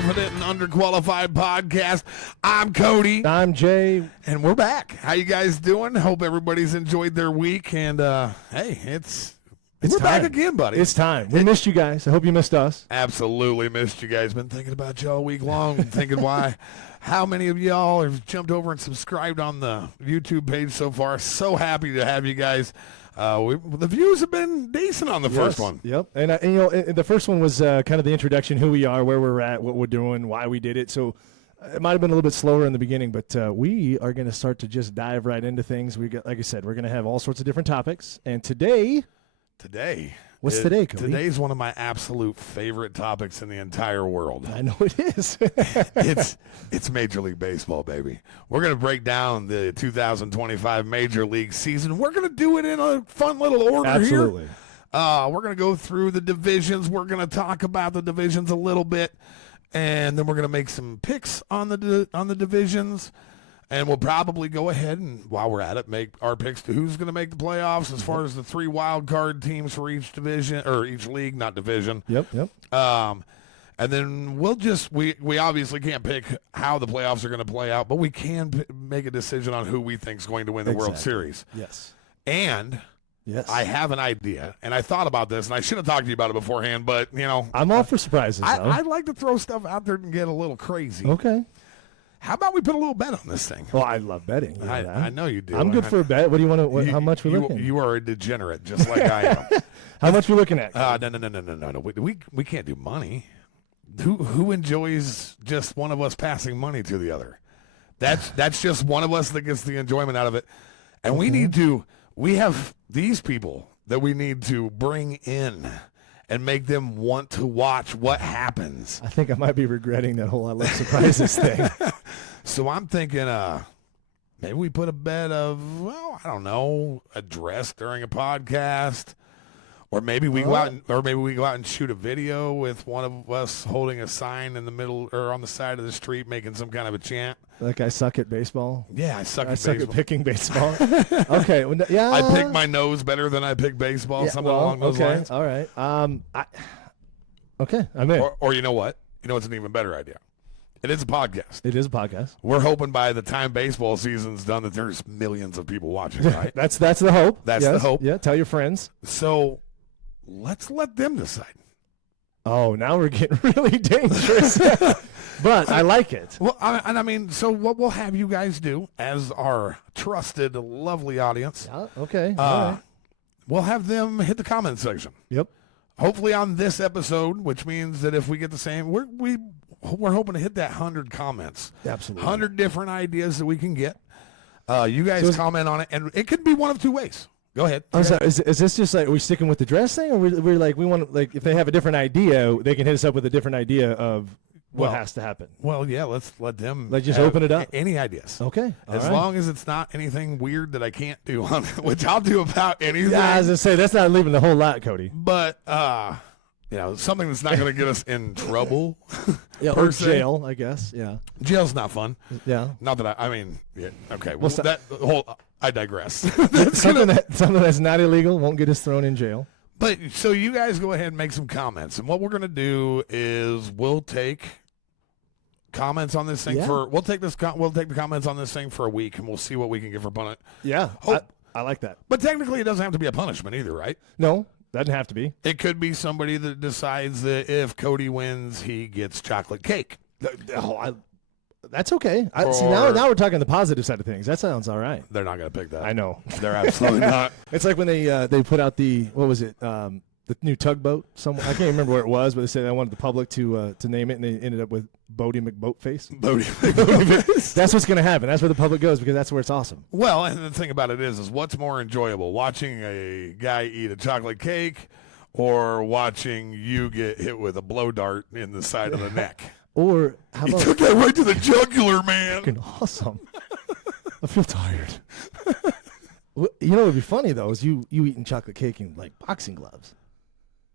Overconfident and Underqualified podcast. I'm Cody. I'm Jay. And we're back. How you guys doing? Hope everybody's enjoyed their week. And, hey, we're back again, buddy. It's time. We missed you guys. I hope you missed us. Absolutely missed you guys. Been thinking about y'all week long, thinking how many of y'all have jumped over and subscribed on the YouTube page so far. So happy to have you guys. The views have been decent on the first one. Yep. And the first one was kind of the introduction, who we are, where we're at, what we're doing, why we did it. So it might have been a little bit slower in the beginning, but we are going to start to just dive right into things. Like I said, we're going to have all sorts of different topics. And today. What's today, Cody? Today's one of my absolute favorite topics in the entire world. I know it is. It's Major League Baseball, baby. We're going to break down the 2025 Major League season. We're going to do it in a fun little order here. Absolutely. We're going to go through the divisions. We're going to talk about the divisions a little bit, and then we're going to make some picks on the divisions. And we'll probably go ahead and, while we're at it, make our picks to who's going to make the playoffs as far as the 3 wild card teams for each division, or each league, not division. Yep. And then we obviously can't pick how the playoffs are going to play out, but we can make a decision on who we think is going to win the World Series. Yes. And yes, I have an idea, and I thought about this, and I should have talked to you about it beforehand, but, I'm all for surprises, I'd like to throw stuff out there and get a little crazy. Okay. How about we put a little bet on this thing? Well, I love betting. I know you do. I'm good for a bet. What do you want to? How much we looking? You are a degenerate, just like I am. How much we looking at? No. We can't do money. Who enjoys just one of us passing money to the other? That's just one of us that gets the enjoyment out of it. And we have these people that we need to bring in and make them want to watch what happens. I think I might be regretting that whole I love surprises thing. So I'm thinking maybe we put a bet of, I don't know, a dress during a podcast. Or maybe we go out and shoot a video with one of us holding a sign in the middle or on the side of the street making some kind of a chant. Like I suck at baseball? Yeah, I suck at picking baseball. Okay. Well, yeah. I pick my nose better than I pick baseball, something along those lines. All right. Okay, I'm in. Or you know what? You know what's an even better idea? It is a podcast. It is a podcast. We're hoping by the time baseball season's done that there's millions of people watching, right? That's the hope. That's the hope. Yeah, tell your friends. So let's let them decide. Oh, now we're getting really dangerous. But I like it. Well, so what we'll have you guys do as our trusted, lovely audience. Okay. All right. We'll have them hit the comment section. Yep. Hopefully on this episode, which means that if we get the same, we're hoping to hit that 100 comments. Absolutely. 100 different ideas that we can get. You guys comment on it, and it could be one of two ways. Go ahead. I'm sorry, is this just like, are we sticking with the dress thing, or we're like, we want, like, if they have a different idea, they can hit us up with a different idea of what has to happen? Well, yeah, let's let them just open it up. Any ideas. Okay. As long as it's not anything weird that I can't do on it, which I'll do about anything. Yeah, I was going to say, that's not leaving the whole lot, Cody. But, something that's not going to get us in trouble. Yeah, or jail, I guess. Yeah. Jail's not fun. Yeah. Not that okay. Well, I digress. something that's not illegal won't get us thrown in jail. But so you guys go ahead and make some comments, and what we're going to do is we'll take comments on this thing we'll take the comments on this thing for a week, and we'll see what we can get for punishment. Yeah, I like that. But technically, it doesn't have to be a punishment either, right? No, doesn't have to be. It could be somebody that decides that if Cody wins, he gets chocolate cake. That's okay. See, now we're talking the positive side of things. That sounds all right. They're not going to pick that. I know. They're absolutely not. It's like when they put out the new tugboat. I can't remember where it was, but they said they wanted the public to name it, and they ended up with Bodie McBoatface. Bodie McBoatface. That's what's going to happen. That's where the public goes, because that's where it's awesome. Well, and the thing about it is what's more enjoyable, watching a guy eat a chocolate cake or watching you get hit with a blow dart in the side of the neck? Or how about, he took that right to the jugular, man. Fucking awesome. I feel tired. What would be funny though is you eating chocolate cake in like boxing gloves.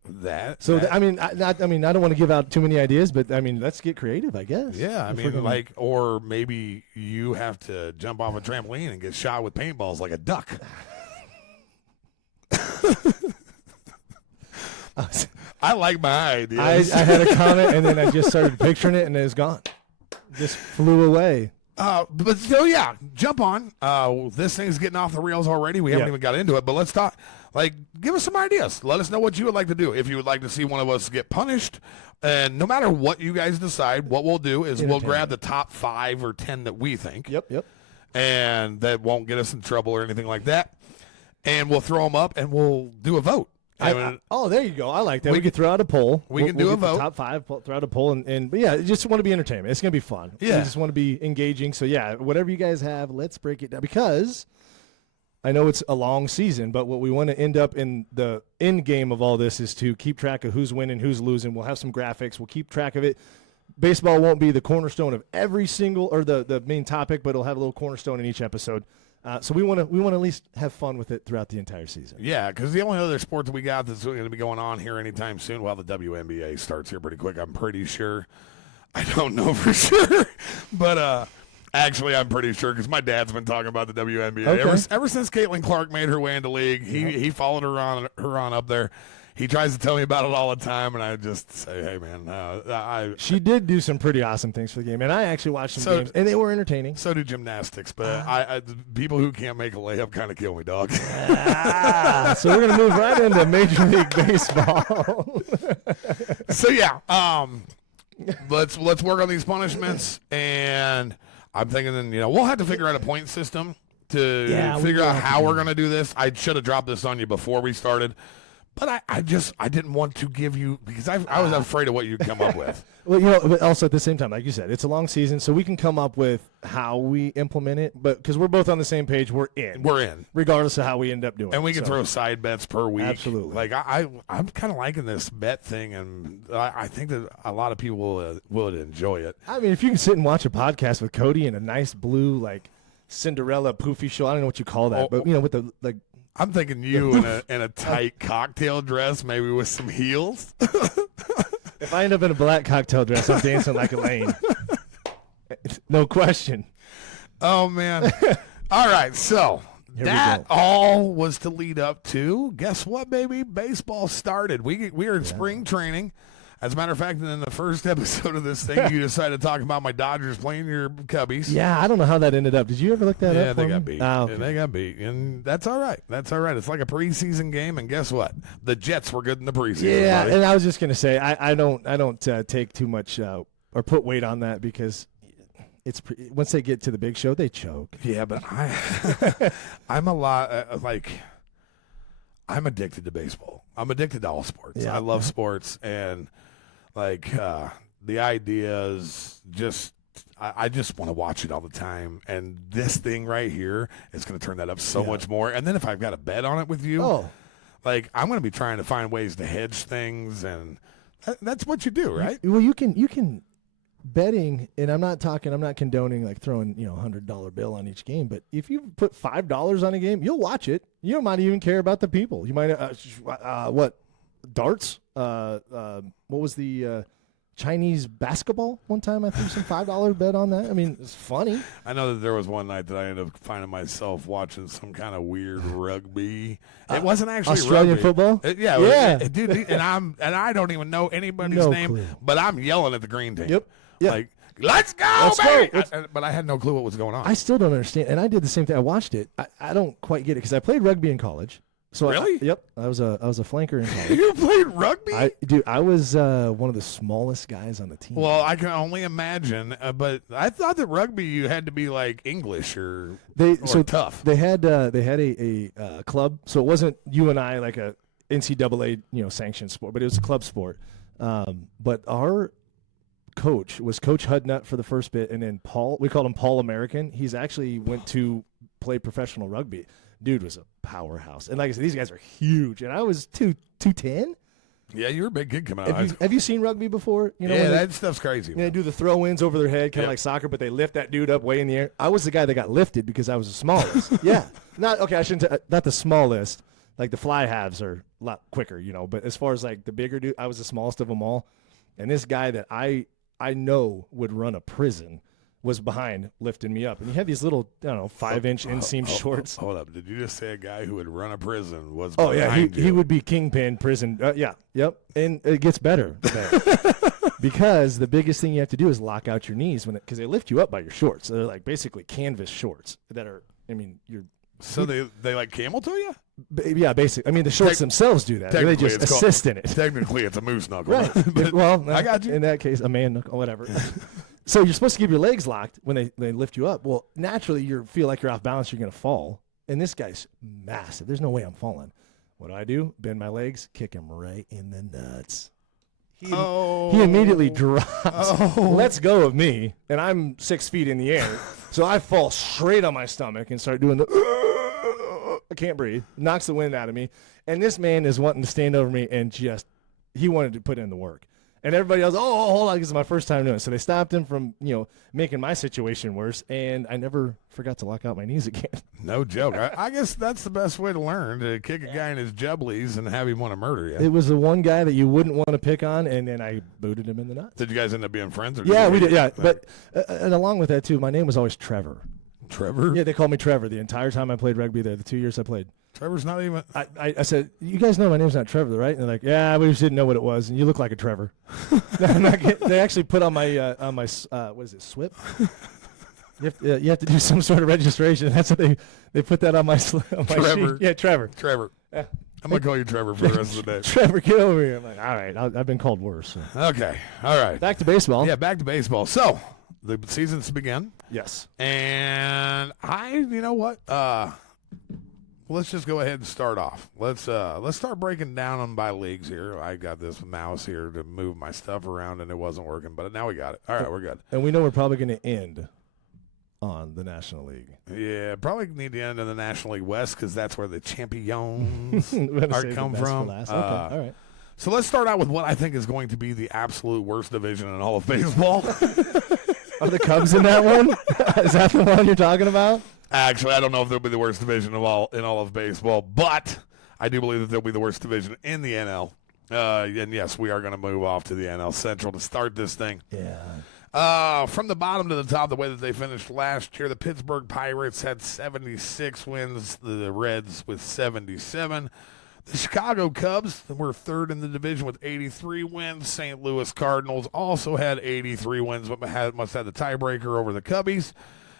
I don't want to give out too many ideas, but let's get creative, I guess. Yeah, or maybe you have to jump off a trampoline and get shot with paintballs like a duck. I like my ideas. I had a comment, and then I just started picturing it, and it was gone. Just flew away. But still, yeah, jump on. This thing's getting off the rails already. We haven't even got into it, but let's talk. Like, give us some ideas. Let us know what you would like to do. If you would like to see one of us get punished, and no matter what you guys decide, what we'll do is we'll grab the top 5 or 10 that we think. Yep. And that won't get us in trouble or anything like that. And we'll throw them up, and we'll do a vote. Oh, there you go. I like that. We could throw out a poll. We can do a vote. Top 5, throw out a poll, but yeah, just want to be entertainment. It's going to be fun. Yeah. We just want to be engaging. So yeah, whatever you guys have, let's break it down, because I know it's a long season, but what we want to end up in the end game of all this is to keep track of who's winning, who's losing. We'll have some graphics. We'll keep track of it. Baseball won't be the cornerstone of every single, or the main topic, but it'll have a little cornerstone in each episode. So we want to at least have fun with it throughout the entire season. Yeah, because the only other sport that we got that's going to be going on here anytime soon, well, the WNBA starts here pretty quick, I'm pretty sure. I don't know for sure, but actually I'm pretty sure because my dad's been talking about the WNBA ever since Caitlin Clark made her way into league. He followed her on up there. He tries to tell me about it all the time, and I just say, hey, man. She did do some pretty awesome things for the game, and I actually watched some games, and they were entertaining. So do gymnastics, but people who can't make a layup kind of kill me, dog. So we're going to move right into Major League Baseball. So, yeah, let's work on these punishments, and I'm thinking we'll have to figure out a point system to figure out how we're going to do this. I should have dropped this on you before we started. But I didn't want to give you, because I was afraid of what you'd come up with. Well, but also at the same time, like you said, it's a long season, so we can come up with how we implement it. But because we're both on the same page, we're in, regardless of how we end up doing. And we can throw side bets per week. Absolutely. Like I'm kind of liking this bet thing, and I think that a lot of people will enjoy it. I mean, if you can sit and watch a podcast with Cody and a nice blue Cinderella poofy show, I don't know what you call that, but with the I'm thinking you in a tight cocktail dress, maybe with some heels. If I end up in a black cocktail dress, I'm dancing like Elaine. No question. Oh, man. All right, so that all was to lead up to, guess what, baby? Baseball started. We are in spring training. As a matter of fact, in the first episode of this thing, you decided to talk about my Dodgers playing your Cubbies. Yeah, I don't know how that ended up. Did you ever look that up? Yeah, they got beat. Oh, okay. And they got beat. And that's all right. That's all right. It's like a preseason game, and guess what? The Jets were good in the preseason. Yeah, buddy. and I was just going to say, I don't take too much or put weight on that, because once they get to the big show, they choke. Yeah, but I'm a lot I'm addicted to baseball. I'm addicted to all sports. Yeah. I love sports, and the idea is just I just want to watch it all the time. And this thing right here is going to turn that up so much more. And then if I've got a bet on it with you, I'm going to be trying to find ways to hedge things, and that's what you do, right? Well, you can betting, and I'm not condoning throwing $100 bill on each game, but if you put $5 on a game, you'll watch it. You might even care about the people. You might what darts? What was the Chinese basketball one time? I threw some $5 bet on that. I mean, it's funny. I know that there was one night that I ended up finding myself watching some kind of weird rugby. It wasn't actually Australian rugby. football. Dude, and I don't even know anybody's name, clue. But I'm yelling at the green team. Yep. Like, let's go, baby! But I had no clue what was going on. I still don't understand, and I did the same thing. I watched it. I don't quite get it, because I played rugby in college. So really? Yep. I was a flanker in college. You played rugby? I was one of the smallest guys on the team. Well, I can only imagine. But I thought that rugby you had to be like English or tough. They had a club, so it wasn't you and I like a NCAA sanctioned sport, but it was a club sport. But our coach was Coach Hudnut for the first bit, and then Paul. We called him Paul American. He's actually went to play professional rugby. Dude was a powerhouse, and like I said, these guys are huge, and I was 210. Yeah, you're a big kid coming out. Have you seen rugby before? That stuff's crazy. They do the throw-ins over their head, kind of like soccer, but they lift that dude up way in the air. I was the guy that got lifted because I was the smallest. Yeah, not the smallest. Like the fly halves are a lot quicker, But as far as like the bigger dude, I was the smallest of them all. And this guy that I know would run a prison was behind lifting me up. And he had these little, I don't know, 5-inch inseam shorts. Hold up. Did you just say a guy who would run a prison was Oh, yeah. behind you? He would be kingpin prison. Yep. And it gets better. Because the biggest thing you have to do is lock out your knees because they lift you up by your shorts. So they're like basically canvas shorts that are, you're. So they like camel toe you? Yeah, basically. I mean, the shorts themselves do that. They just assist in it. Technically, it's a moose knuckle. Right. Well, I got you. In that case, a man knuckle, whatever. So you're supposed to keep your legs locked when they lift you up. Well, naturally, you feel like you're off balance. You're going to fall. And this guy's massive. There's no way I'm falling. What do? Bend my legs, kick him right in the nuts. He immediately drops, lets go of me, and I'm 6 feet in the air. So I fall straight on my stomach and start doing I can't breathe. Knocks the wind out of me. And this man is wanting to stand over me and he wanted to put in the work. And everybody else, hold on, this is my first time doing it. So they stopped him from, making my situation worse. And I never forgot to lock out my knees again. No joke. I guess that's the best way to learn, to kick a guy in his jubblies and have him want to murder you. It was the one guy that you wouldn't want to pick on, and then I booted him in the nuts. Did you guys end up being friends? Yeah, we did. Yeah, but and along with that, too, my name was always Trevor. Trevor? Yeah, they called me Trevor the entire time I played rugby there, the 2 years I played. Trevor's not even. I said, you guys know my name's not Trevor, right? And they're like, yeah, we just didn't know what it was, and you look like a Trevor. No, I'm not kidding. They actually put on my what is it, SWIP? You have to do some sort of registration. That's what they put that on my Trevor. sheet. Yeah, Trevor. Trevor. Yeah. I'm going to call you Trevor for the rest of the day. Trevor, get over here. I'm like, all right, I've been called worse. So. Okay. All right. Back to baseball. Yeah, back to baseball. So, the season's begun. Yes. And you know what? Let's just go ahead and start off. Let's start breaking down them by leagues here. I got this mouse here to move my stuff around, and it wasn't working, but now we got it. All right, we're good. And we know we're probably going to end on the National League. Yeah, probably need to end in the National League West because that's where the champions come from. Okay, all right. So let's start out with what I think is going to be the absolute worst division in all of baseball. Are the Cubs in that one? Is that the one you're talking about? Actually, I don't know if they'll be the worst division in all of baseball, but I do believe that they'll be the worst division in the NL. And yes, we are going to move off to the NL Central to start this thing. Yeah. From the bottom to the top, the way that they finished last year, the Pittsburgh Pirates had 76 wins, the Reds with 77. The Chicago Cubs were third in the division with 83 wins. St. Louis Cardinals also had 83 wins, but must have the tiebreaker over the Cubbies.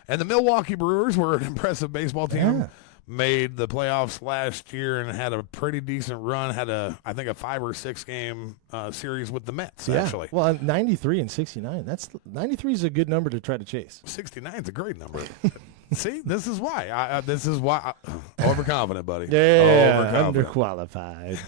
And the Milwaukee Brewers were an impressive baseball team. Yeah. Made the playoffs last year and had a pretty decent run. Had I think a 5 or 6 game series with the Mets, actually. Well, 93 and 69. 93 is a good number to try to chase. 69 is a great number. See, this is why. Overconfident, buddy. Yeah, underqualified.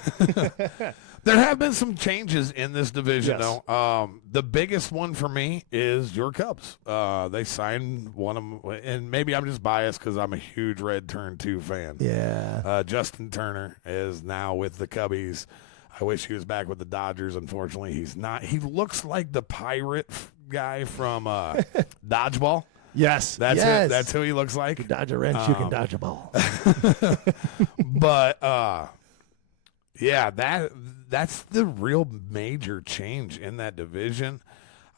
There have been some changes in this division, Yes. though. The biggest one for me is your Cubs. They signed one of them, and maybe I'm just biased because I'm a huge Red Turn 2 fan. Yeah. Justin Turner is now with the Cubbies. I wish he was back with the Dodgers. Unfortunately, he's not. He looks like the pirate guy from Dodgeball. Yes. That's it. That's who he looks like. You can dodge a wrench, you can dodge a ball. But yeah, that's the real major change in that division.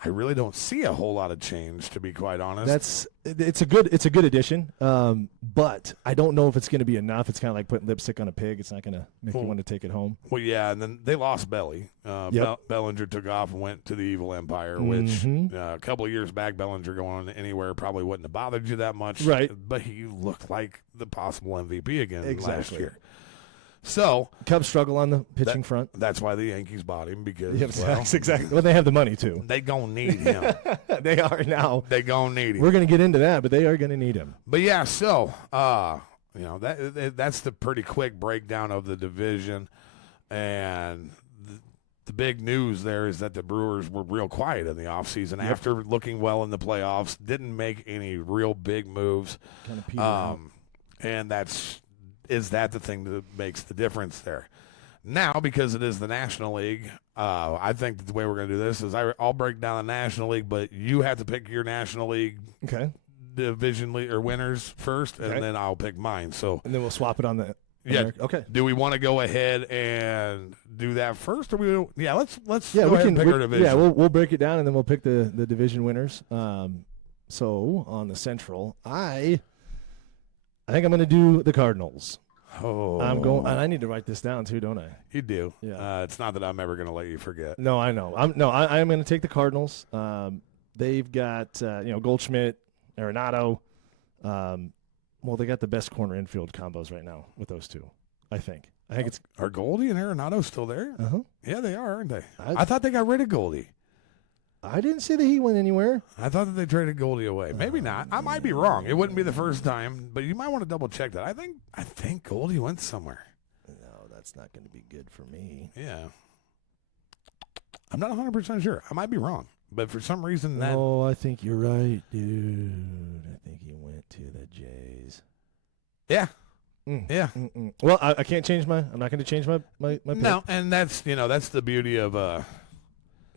I really don't see a whole lot of change, to be quite honest. It's a good addition, but I don't know if it's going to be enough. It's kind of like putting lipstick on a pig. It's not going to make you want to take it home. Well, yeah, and then they lost Belly. Yep. Bellinger took off and went to the Evil Empire, which a couple of years back, Bellinger going anywhere probably wouldn't have bothered you that much. Right. But he looked like the possible MVP again last year. So Cubs struggle on the pitching front. That's why the Yankees bought him because exactly. Well, they have the money too. They gonna need him. They are now. They gonna need him. We're gonna get into that, but they are gonna need him. But yeah, so that's the pretty quick breakdown of the division, and the big news there is that the Brewers were real quiet in the offseason after looking well in the playoffs. Didn't make any real big moves, Kind of petered out. and is that the thing that makes the difference there? Now, because it is the National League, I think that the way we're going to do this is I'll break down the National League, but you have to pick your National League division league or winners first, and then I'll pick mine. So, and then we'll swap it on the. Okay. Do we want to go ahead and do that first, or let's we go ahead can and pick our division. Yeah, we'll break it down and then we'll pick the division winners. So on the Central, I think I'm going to do the Cardinals. Oh, I'm going, and I need to write this down too, don't I? You do. Yeah. It's not that I'm ever going to let you forget. No, I know. I am going to take the Cardinals. They've got Goldschmidt, Arenado. Well, they got the best corner infield combos right now with those two. I think it's. Are Goldie and Arenado still there? Uh-huh. Yeah, they are, aren't they? I thought they got rid of Goldie. I didn't see that he went anywhere. I thought that they traded Goldie away. Maybe not. I might be wrong. It wouldn't be the first time, but you might want to double check that. I think Goldie went somewhere. No, that's not going to be good for me. Yeah. I'm not 100% sure. I might be wrong, but for some reason that. Oh, I think you're right, dude. I think he went to the Jays. Yeah. Yeah. Mm-mm. Well, I can't change I'm not going to change my pick. No, and that's the beauty of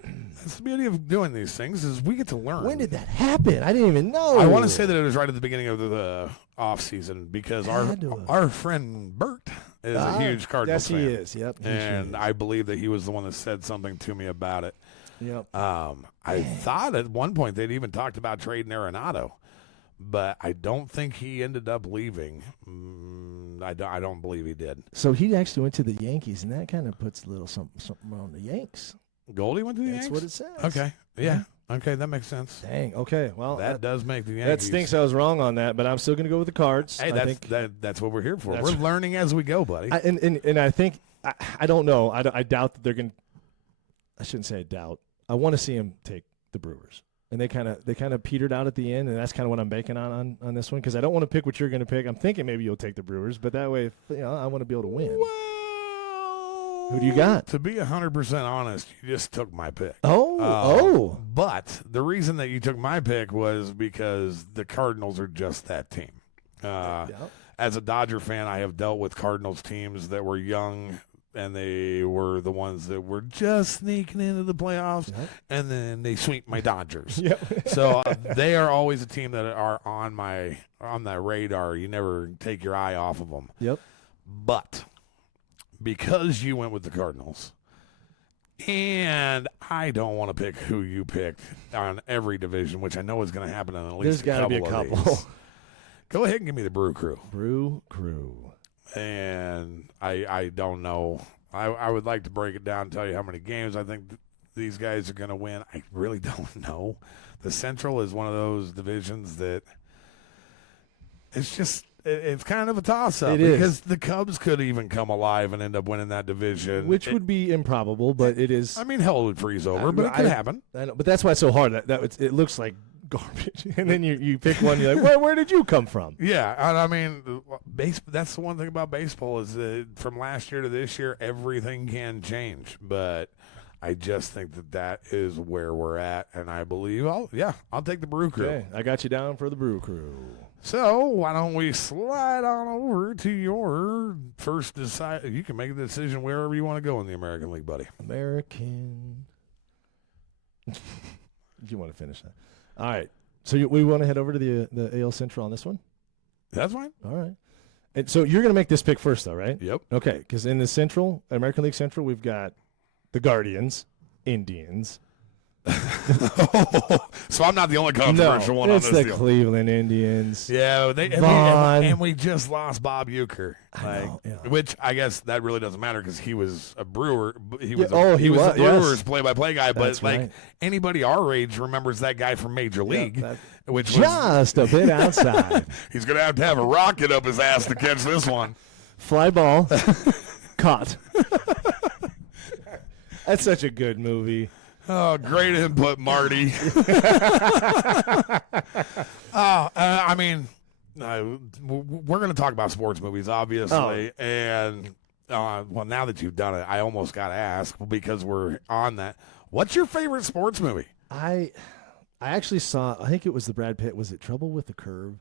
that's the beauty of doing these things is we get to learn. When did that happen? I didn't even know. I want to say that it was right at the beginning of the off season because our friend Bert is a huge Cardinals fan. Yes, he is. Yep. And I believe that he was the one that said something to me about it. Yep. I thought at one point they'd even talked about trading Arenado, but I don't think he ended up leaving. I don't believe he did. So he actually went to the Yankees, and that kind of puts a little something on the Yanks. Goldie went to the That's Yankees? what it says. Okay. Yeah. Okay, that makes sense. Dang. Okay. Well, that does make the Yankees. That stinks. I was wrong on that, but I'm still going to go with the Cards. Hey, that's what we're here for. We're learning as we go, buddy. And I think I don't know. I doubt that they're going to. I shouldn't say I doubt. I want to see him take the Brewers, and they kind of petered out at the end, and that's kind of what I'm banking on this one because I don't want to pick what you're going to pick. I'm thinking maybe you'll take the Brewers, but that way, I want to be able to win. Well, who do you got? To be 100% honest, you just took my pick. Oh. But the reason that you took my pick was because the Cardinals are just that team. As a Dodger fan, I have dealt with Cardinals teams that were young, and they were the ones that were just sneaking into the playoffs, and then they sweep my Dodgers. Yep. So they are always a team that are on the radar. You never take your eye off of them. Yep. But because you went with the Cardinals, and I don't want to pick who you picked on every division, which I know is going to happen in at least There's got to be a couple. Go ahead and give me the Brew Crew. Brew Crew. And I don't know. I would like to break it down and tell you how many games I think these guys are going to win. I really don't know. The Central is one of those divisions that it's kind of a toss-up because the Cubs could even come alive and end up winning that division. Which would be improbable, but it is. I mean, hell would freeze over, but it could happen. I know, but that's why it's so hard. It looks like garbage. And then you pick one, you're like, where did you come from? Yeah, and I mean, that's the one thing about baseball is that from last year to this year, everything can change. But I just think that is where we're at, and I believe, I'll take the Brew Crew. Okay, I got you down for the Brew Crew. So why don't we slide on over to your first decide? You can make a decision wherever you want to go in the American League, buddy. American. You want to finish that? All right. So we want to head over to the AL Central on this one? That's fine. All right. And so you're going to make this pick first, though, right? Yep. Okay, because in the Central, American League Central, we've got the Guardians, Indians. So I'm not the only controversial one on this deal. It's the deal. Cleveland Indians. Yeah, and we just lost Bob Uecker, which I guess that really doesn't matter because he was a Brewer. He was a Brewers play-by-play guy. That's but right. Anybody our age remembers that guy from Major League, which just a bit outside. He's gonna have a rocket up his ass to catch this one. Fly ball, caught. That's such a good movie. Oh, great input, Marty. I mean, we're going to talk about sports movies, obviously. And, well, now that you've done it, I almost got to ask, because we're on that. What's your favorite sports movie? I actually saw, I think it was the Brad Pitt, was it Trouble with the Curve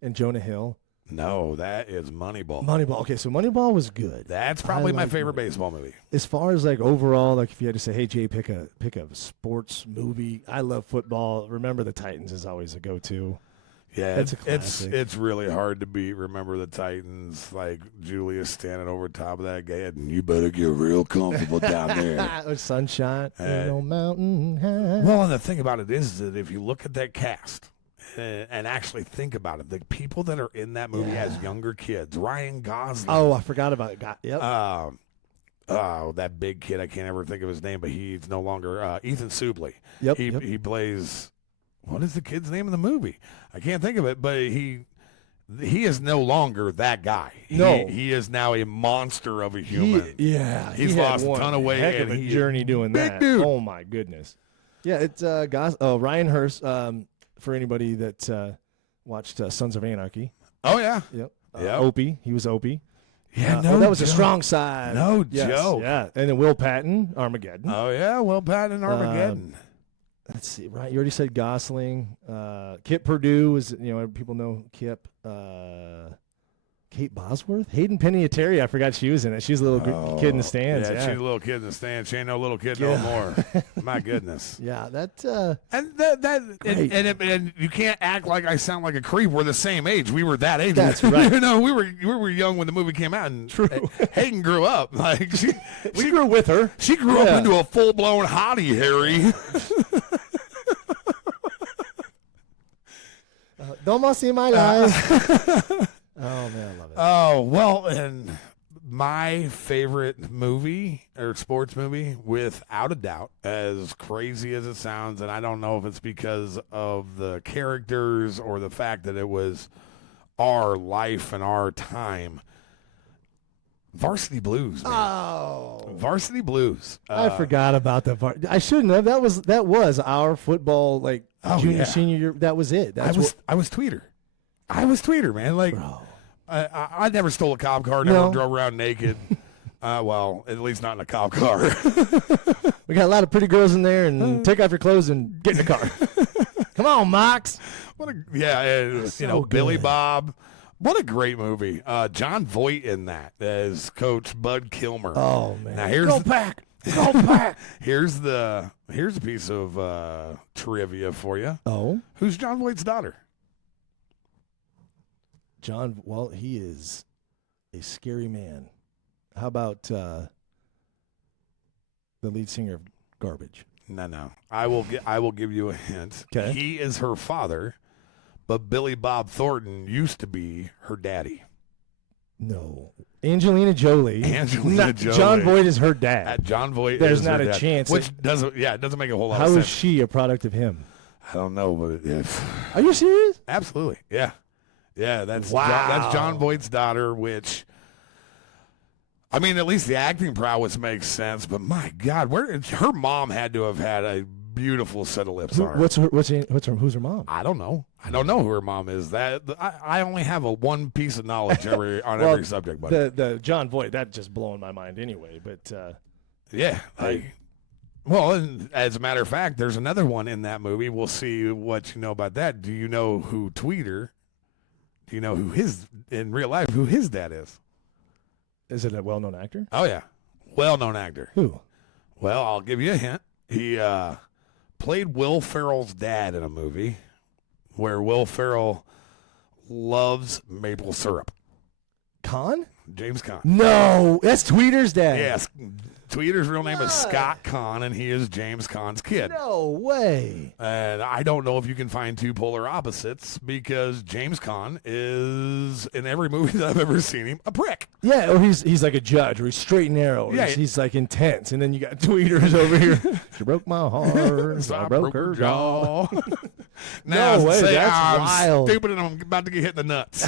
and Jonah Hill? No, that is Moneyball. Moneyball. Okay, so Moneyball was good. That's probably my favorite baseball movie. As far as like overall, like if you had to say, hey Jay, pick a sports movie. I love football. Remember the Titans is always a go-to. Yeah, that's a classic. It's really hard to beat. Remember the Titans, like Julius standing over top of that guy, and you better get real comfortable down there. Sunshine, ain't no mountain high. Well, and the thing about it is that if you look at that cast, and actually think about it. The people that are in that movie as younger kids, Ryan Gosling. Oh, I forgot about it. Yep. Oh, that big kid. I can't ever think of his name, but he's no longer Ethan Suplee. Yep. He plays. What is the kid's name in the movie? I can't think of it, but he is no longer that guy. No. He is now a monster of a human. He's lost a ton of weight. Heck of a journey doing big that. dude. Oh my goodness. Yeah, it's Ryan Hurst. For anybody that watched Sons of Anarchy. Oh yeah. Yep. Yep. Opie. He was Opie. Yeah. That was a strong side. No Yes, joke. Yeah, and then Will Patton, Armageddon. Oh yeah. Well, Patton Armageddon. Let's see. Right, you already said Gosling. Kip Purdue is, people know Kip. Kate Bosworth, Hayden Panettiere. I forgot she was in it. She's a little kid in the stands. Yeah, Yeah, she's a little kid in the stands. She ain't no little kid no more. My goodness. Yeah, And you can't act like I sound like a creep. We're the same age. We were that age. That's right. We were young when the movie came out. And Hayden grew up. Like we grew with her. She grew up into a full blown hottie, Harry. Don't see my life. Oh man, I love it. Oh well, and my favorite movie or sports movie, without a doubt, as crazy as it sounds, and I don't know if it's because of the characters or the fact that it was our life and our time. Varsity Blues, man. Oh, Varsity Blues. I forgot about the. I shouldn't have. That was our football, like junior, senior year. That was it. I was tweeter. I was tweeter, man. Like, bro. I never stole a cop car. Never drove around naked. Well, at least not in a cop car. We got a lot of pretty girls in there, and take off your clothes and get in the car. Come on, Mox. Billy Bob. What a great movie. John Voight in that as Coach Bud Kilmer. Oh man. Now here's Go Pack. Go Pack. Here's a piece of trivia for you. Oh. Who's John Voight's daughter? John, well, he is a scary man. How about the lead singer of Garbage? No. I will give you a hint. Okay. He is her father, but Billy Bob Thornton used to be her daddy. No. Angelina Jolie. Jolie. John Voight is her dad. John Voight There's is not her a dad, chance. Which doesn't make a whole lot How of sense. is she a product of him? I don't know, but Are you serious? absolutely. Yeah. Yeah, that's Wow. that's John Voight's daughter, which I mean, at least the acting prowess makes sense, but my God, her mom had to have had a beautiful set of lips on her. Who's her mom? I don't know. I don't know who her mom is. I only have one piece of knowledge on every subject, buddy. The John Voight, that just blowing my mind anyway. But yeah, well, and as a matter of fact, there's another one in that movie. We'll see what you know about that. Do you know who Tweeter? Do you know who in real life who his dad is? Is it a well-known actor? Oh yeah, well-known actor. Who? Well, I'll give you a hint. He played Will Ferrell's dad in a movie where Will Ferrell loves maple syrup. Caan? James Caan. No, that's Tweeter's dad. Yes. Tweeter's real name is Scott Caan, and he is James Caan's kid. No way. And I don't know if you can find two polar opposites because James Caan is, in every movie that I've ever seen him, a prick. Yeah, or he's like a judge, or he's straight and narrow. Or Yeah. he's like intense. And then you got Tweeters over here. She broke my heart. So I broke her jaw. Now No way, say that's I'm wild. stupid and I'm about to get hit in the nuts.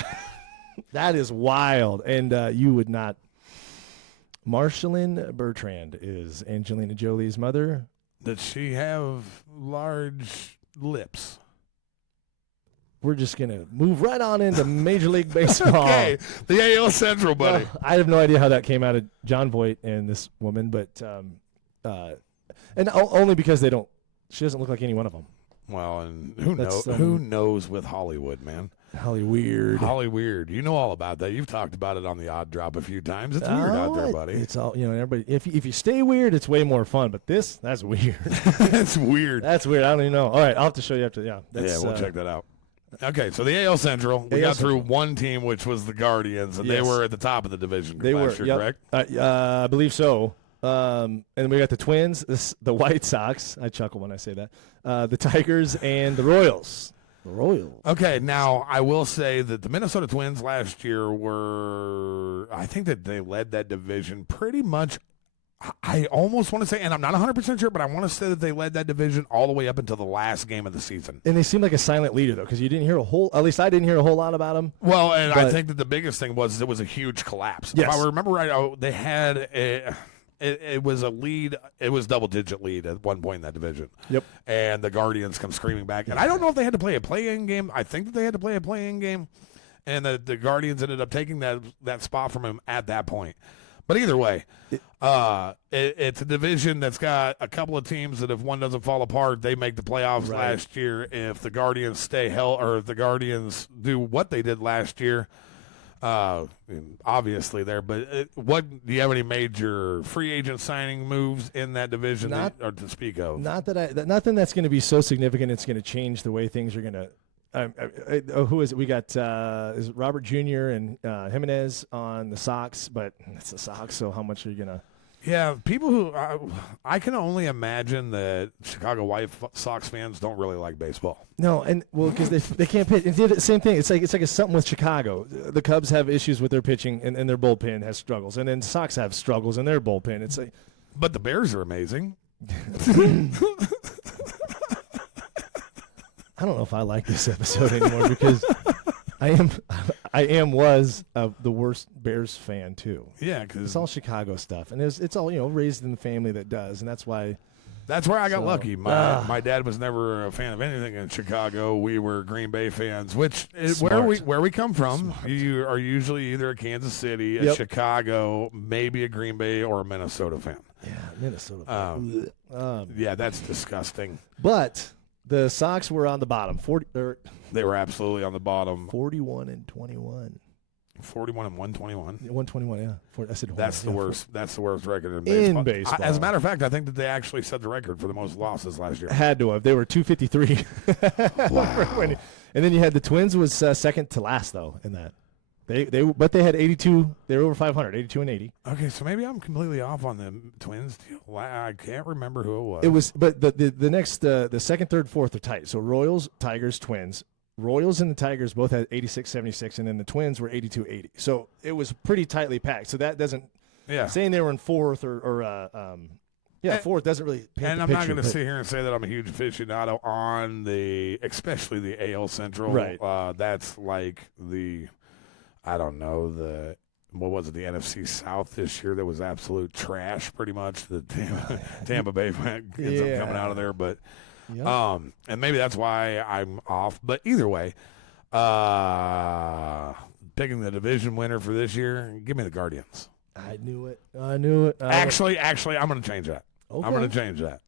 That is wild. And you would not. Marcelline Bertrand is Angelina Jolie's mother. Does she have large lips? We're just going to move right on into Major League Baseball. Okay, the AL Central, buddy. Well, I have no idea how that came out of John Voight and this woman, but only because she doesn't look like any one of them. Well, and who That's, knows? Who knows with Hollywood, man? Holly Weird. You know all about that. You've talked about it on the Odd Drop a few times. It's weird out there, buddy. It's all, everybody. If you stay weird, it's way more fun. But that's weird. That's weird. That's weird. I don't even know. All right, I'll have to show you after. Yeah, We'll check that out. Okay, so the AL Central, we got through one team, which was the Guardians, and they were at the top of the division last year, correct? I believe so. And we got the Twins, the White Sox. I chuckle when I say that. The Tigers and the Royals. The Royals. Okay, now I will say that the Minnesota Twins last year I think that they led that division pretty much. I almost want to say, and I'm not 100% sure, but I want to say that they led that division all the way up until the last game of the season. And they seem like a silent leader, though, because you didn't hear at least I didn't hear a whole lot about them. Well, and I think that the biggest thing was it was a huge collapse. Yes. If I remember right, they had it was a lead. It was double-digit lead at one point in that division. Yep. And the Guardians come screaming back. And I don't know if they had to play a play-in game. I think that they had to play a play-in game, and the Guardians ended up taking that spot from him at that point. But either way, it's a division that's got a couple of teams that if one doesn't fall apart, they make the playoffs last year. If the Guardians or if the Guardians do what they did last year, obviously there. But do you have any major free agent signing moves in that division or to speak of? Nothing that's going to be so significant it's going to change the way things are going to. Who is it? We got is it Robert Jr. and Jimenez on the Sox, but it's the Sox, so how much are you going to? Yeah, people who I can only imagine that Chicago White Sox fans don't really like baseball. No, and because they can't pitch. It's the same thing. It's like something with Chicago. The Cubs have issues with their pitching, and their bullpen has struggles, and then Sox have struggles in their bullpen. It's like, but the Bears are amazing. I don't know if I like this episode anymore because I was the worst Bears fan too. Yeah, because it's all Chicago stuff, and it's all raised in the family that does, and that's why. That's where I got lucky. My dad was never a fan of anything in Chicago. We were Green Bay fans, which is where we come from. Smart. You are usually either a Kansas City, a Chicago, maybe a Green Bay, or a Minnesota fan. Yeah, Minnesota fan. Yeah, that's disgusting. But the Sox were on the bottom. They were absolutely on the bottom. 41-21. 41 and 121. 121, yeah. I said that's the worst. That's the worst record in baseball. As a matter of fact, I think that they actually set the record for the most losses last year. Had to have. They were 253. Wow. And then you had the Twins was second to last though in that. But they had 82. They were over 500, 82 and 80. Okay, so maybe I'm completely off on the Twins deal. I can't remember who it was. It was, but the next the second, third, fourth are tight. So Royals, Tigers, Twins. Royals and the Tigers both had 86-76, and then the Twins were 82-80. So it was pretty tightly packed. So that doesn't saying they were in fourth or fourth doesn't really paint and the I'm picture, not going to sit here and say that I'm a huge aficionado on especially the AL Central. Right. That's like what was it, the NFC South this year that was absolute trash pretty much. The Tampa Bay ends up coming out of there, but and maybe that's why I'm off. But either way, picking the division winner for this year, give me the Guardians. I knew it. Actually, I'm going to change that. Okay. I'm going to change that.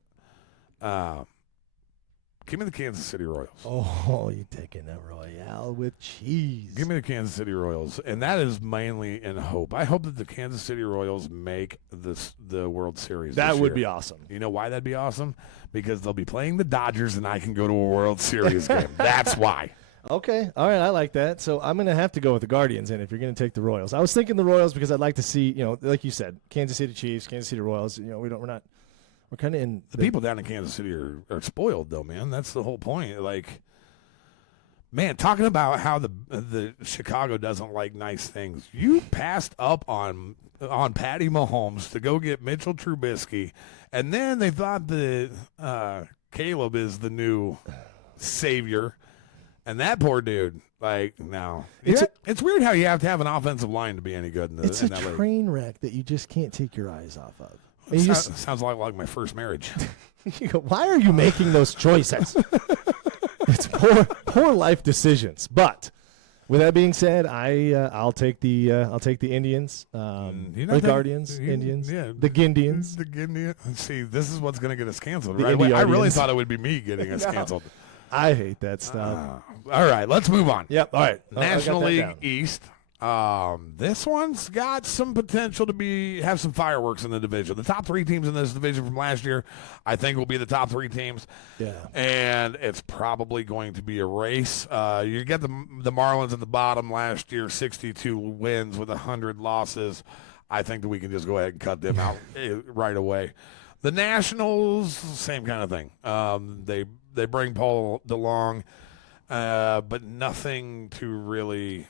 Give me the Kansas City Royals. Oh, you're taking a Royale with cheese. Give me the Kansas City Royals, and that is mainly in hope. I hope that the Kansas City Royals make the World Series. That would year. be awesome. You know why that'd be awesome? Because they'll be playing the Dodgers, and I can go to a World Series game. That's why. Okay, all right, I like that. So I'm going to have to go with the Guardians, and if you're going to take the Royals, I was thinking the Royals because I'd like to see, like you said, Kansas City Chiefs, Kansas City Royals. We're kind of in the people down in Kansas City are spoiled, though, man. That's the whole point. Like, man, talking about how the Chicago doesn't like nice things. You passed up on Patty Mahomes to go get Mitchell Trubisky, and then they thought that Caleb is the new savior, and that poor dude. Like, no. It's weird how you have to have an offensive line to be any good in that It's a train wreck that you just can't take your eyes off of. Sounds like my first marriage. You go, why are you making those choices? It's poor life decisions. But with that being said, I'll take the Indians, the Guardians, Indians, the Gindians. The Gindians. See, this is what's going to get us canceled, right? I really thought it would be me getting us canceled. I hate that stuff. All right, let's move on. Yep. All right. National League East. This one's got some potential to have some fireworks in the division. The top three teams in this division from last year, I think, will be the top three teams. Yeah. And it's probably going to be a race. You get the Marlins at the bottom last year, 62 wins with 100 losses. I think that we can just go ahead and cut them out right away. The Nationals, same kind of thing. They bring Paul DeLong. but nothing to really.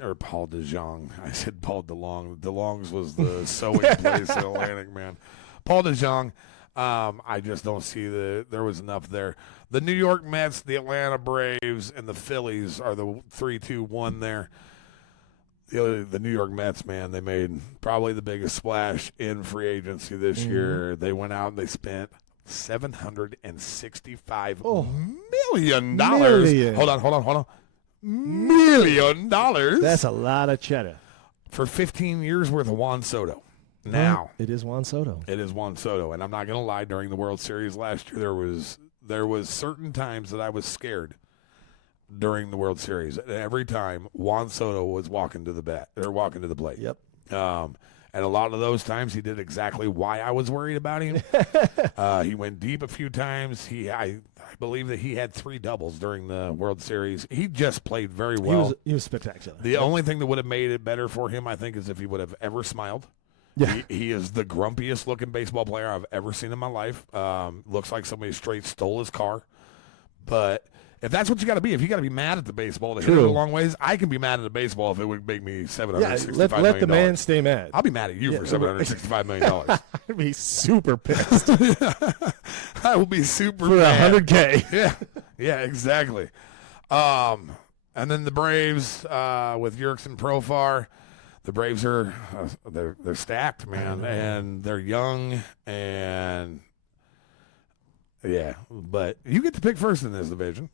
Or Paul DeJong. I said Paul DeLong. DeLong's was the sewing place in Atlantic, man. Paul DeJong. I just don't see there was enough there. The New York Mets, the Atlanta Braves, and the Phillies are the 3-2-1 there. The New York Mets, man, they made probably the biggest splash in free agency this year. They went out and they spent $765 million. Hold on. $1 million. That's a lot of cheddar. For 15 years worth of Juan Soto. Now. It is Juan Soto. It is Juan Soto. And I'm not going to lie, during the World Series last year, there was certain times that I was scared during the World Series. And every time Juan Soto was walking to the plate. Yep. And a lot of those times he did exactly why I was worried about him. He went deep a few times. I believe that he had 3 doubles during the World Series. He just played very well. He was spectacular. The only thing that would have made it better for him, I think, is if he would have ever smiled. Yeah. He is the grumpiest looking baseball player I've ever seen in my life. Looks like somebody straight stole his car. But if that's what you got to be, if you got to be mad at the baseball to hit it a long ways, I can be mad at the baseball if it would make me $765 million. Let the man stay mad. I'll be mad at you for $765 million. I'd be super pissed. I will be super for mad. $100K. Yeah, exactly. And then the Braves with Yerkes and Profar. The Braves are they're stacked, man, and they're young, and yeah. But you get to pick first in this division.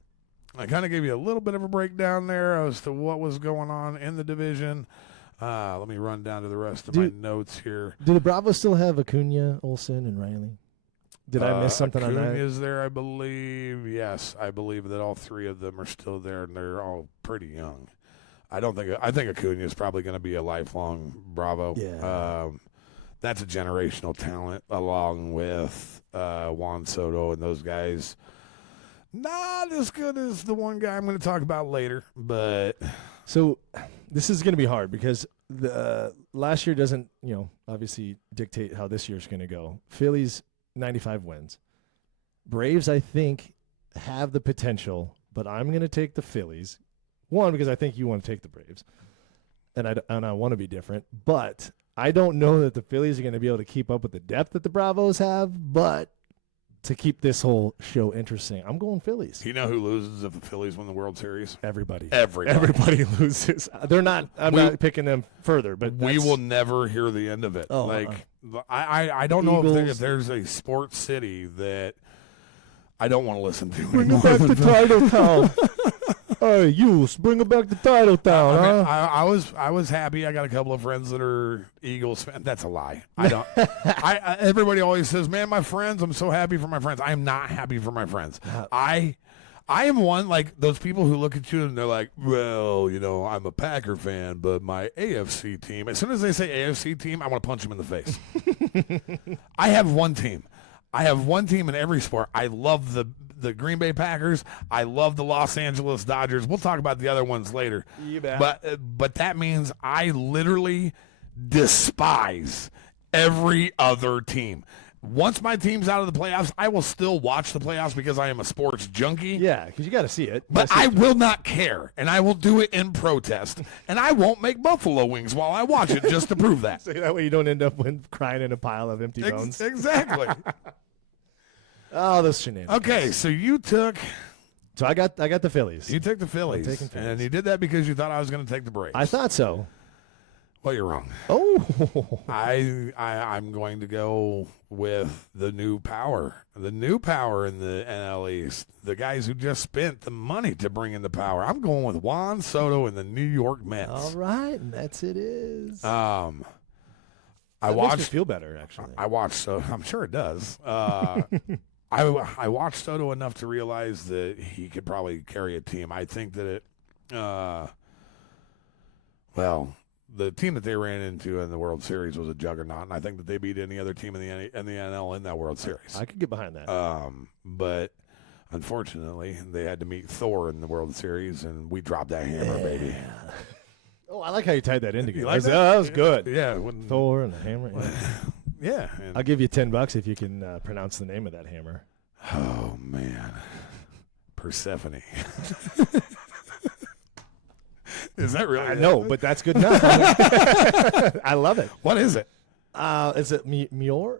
I kind of gave you a little bit of a breakdown there as to what was going on in the division. Let me run down to the rest of my notes here. Do the Bravos still have Acuna, Olsen, and Riley? Did I miss something on that? Acuna's there, I believe. Yes, I believe that all 3 of them are still there, and they're all pretty young. I think Acuna is probably going to be a lifelong Bravo. Yeah. That's a generational talent, along with Juan Soto and those guys. Not as good as the one guy I'm going to talk about later, but so this is going to be hard because the last year doesn't, obviously dictate how this year's going to go. Phillies 95 wins. Braves, I think, have the potential, but I'm going to take the Phillies. One, because I think you want to take the Braves, and I want to be different. But I don't know that the Phillies are going to be able to keep up with the depth that the Bravos have. But to keep this whole show interesting, I'm going Phillies. You know who loses if the Phillies win the World Series? Everybody. Everybody loses. They're not. I'm not picking them further, but we will never hear the end of it. Oh, I don't know if there's a sports city that I don't want to listen to. Bring them back to Title Town. Hey, bring them back to Title Town. I was happy. I got a couple of friends that are Eagles fans. That's a lie. I don't. Everybody always says, "Man, my friends. I'm so happy for my friends." I am not happy for my friends. I am one like those people who look at you and they're like, "Well, I'm a Packer fan, but my AFC team." As soon as they say AFC team, I want to punch them in the face. I have one team. I have one team in every sport. I love the Green Bay Packers. I love the Los Angeles Dodgers. We'll talk about the other ones later. You bet. But that means I literally despise every other team. Once my team's out of the playoffs, I will still watch the playoffs because I am a sports junkie. Yeah, because you got to see it. But I will not care, and I will do it in protest, and I won't make buffalo wings while I watch it just to prove that. So that way you don't end up crying in a pile of empty bones. Exactly. Oh, those shenanigans. Okay, so you took. So I got the Phillies. You took the Phillies, and you did that because you thought I was going to take the Braves. I thought so. Well, you're wrong. Oh, I'm going to go with the new power in the NL East. The guys who just spent the money to bring in the power. I'm going with Juan Soto and the New York Mets. All right, Mets it is. I makes watched. me feel better, actually. I watched Soto. I'm sure it does. I watched Soto enough to realize that he could probably carry a team. I think that the team that they ran into in the World Series was a juggernaut, and I think that they beat any other team in the NL in that World Series. I could get behind that. But unfortunately, they had to meet Thor in the World Series, and we dropped that hammer, baby. Oh, I like how you tied that in together. Like that? That was good. Yeah. Thor and the hammer. Yeah. I'll give you $10 if you can pronounce the name of that hammer. Oh, man. Persephone. Is that really? I know, but that's good enough. I love it. What is it? Is it Mjor?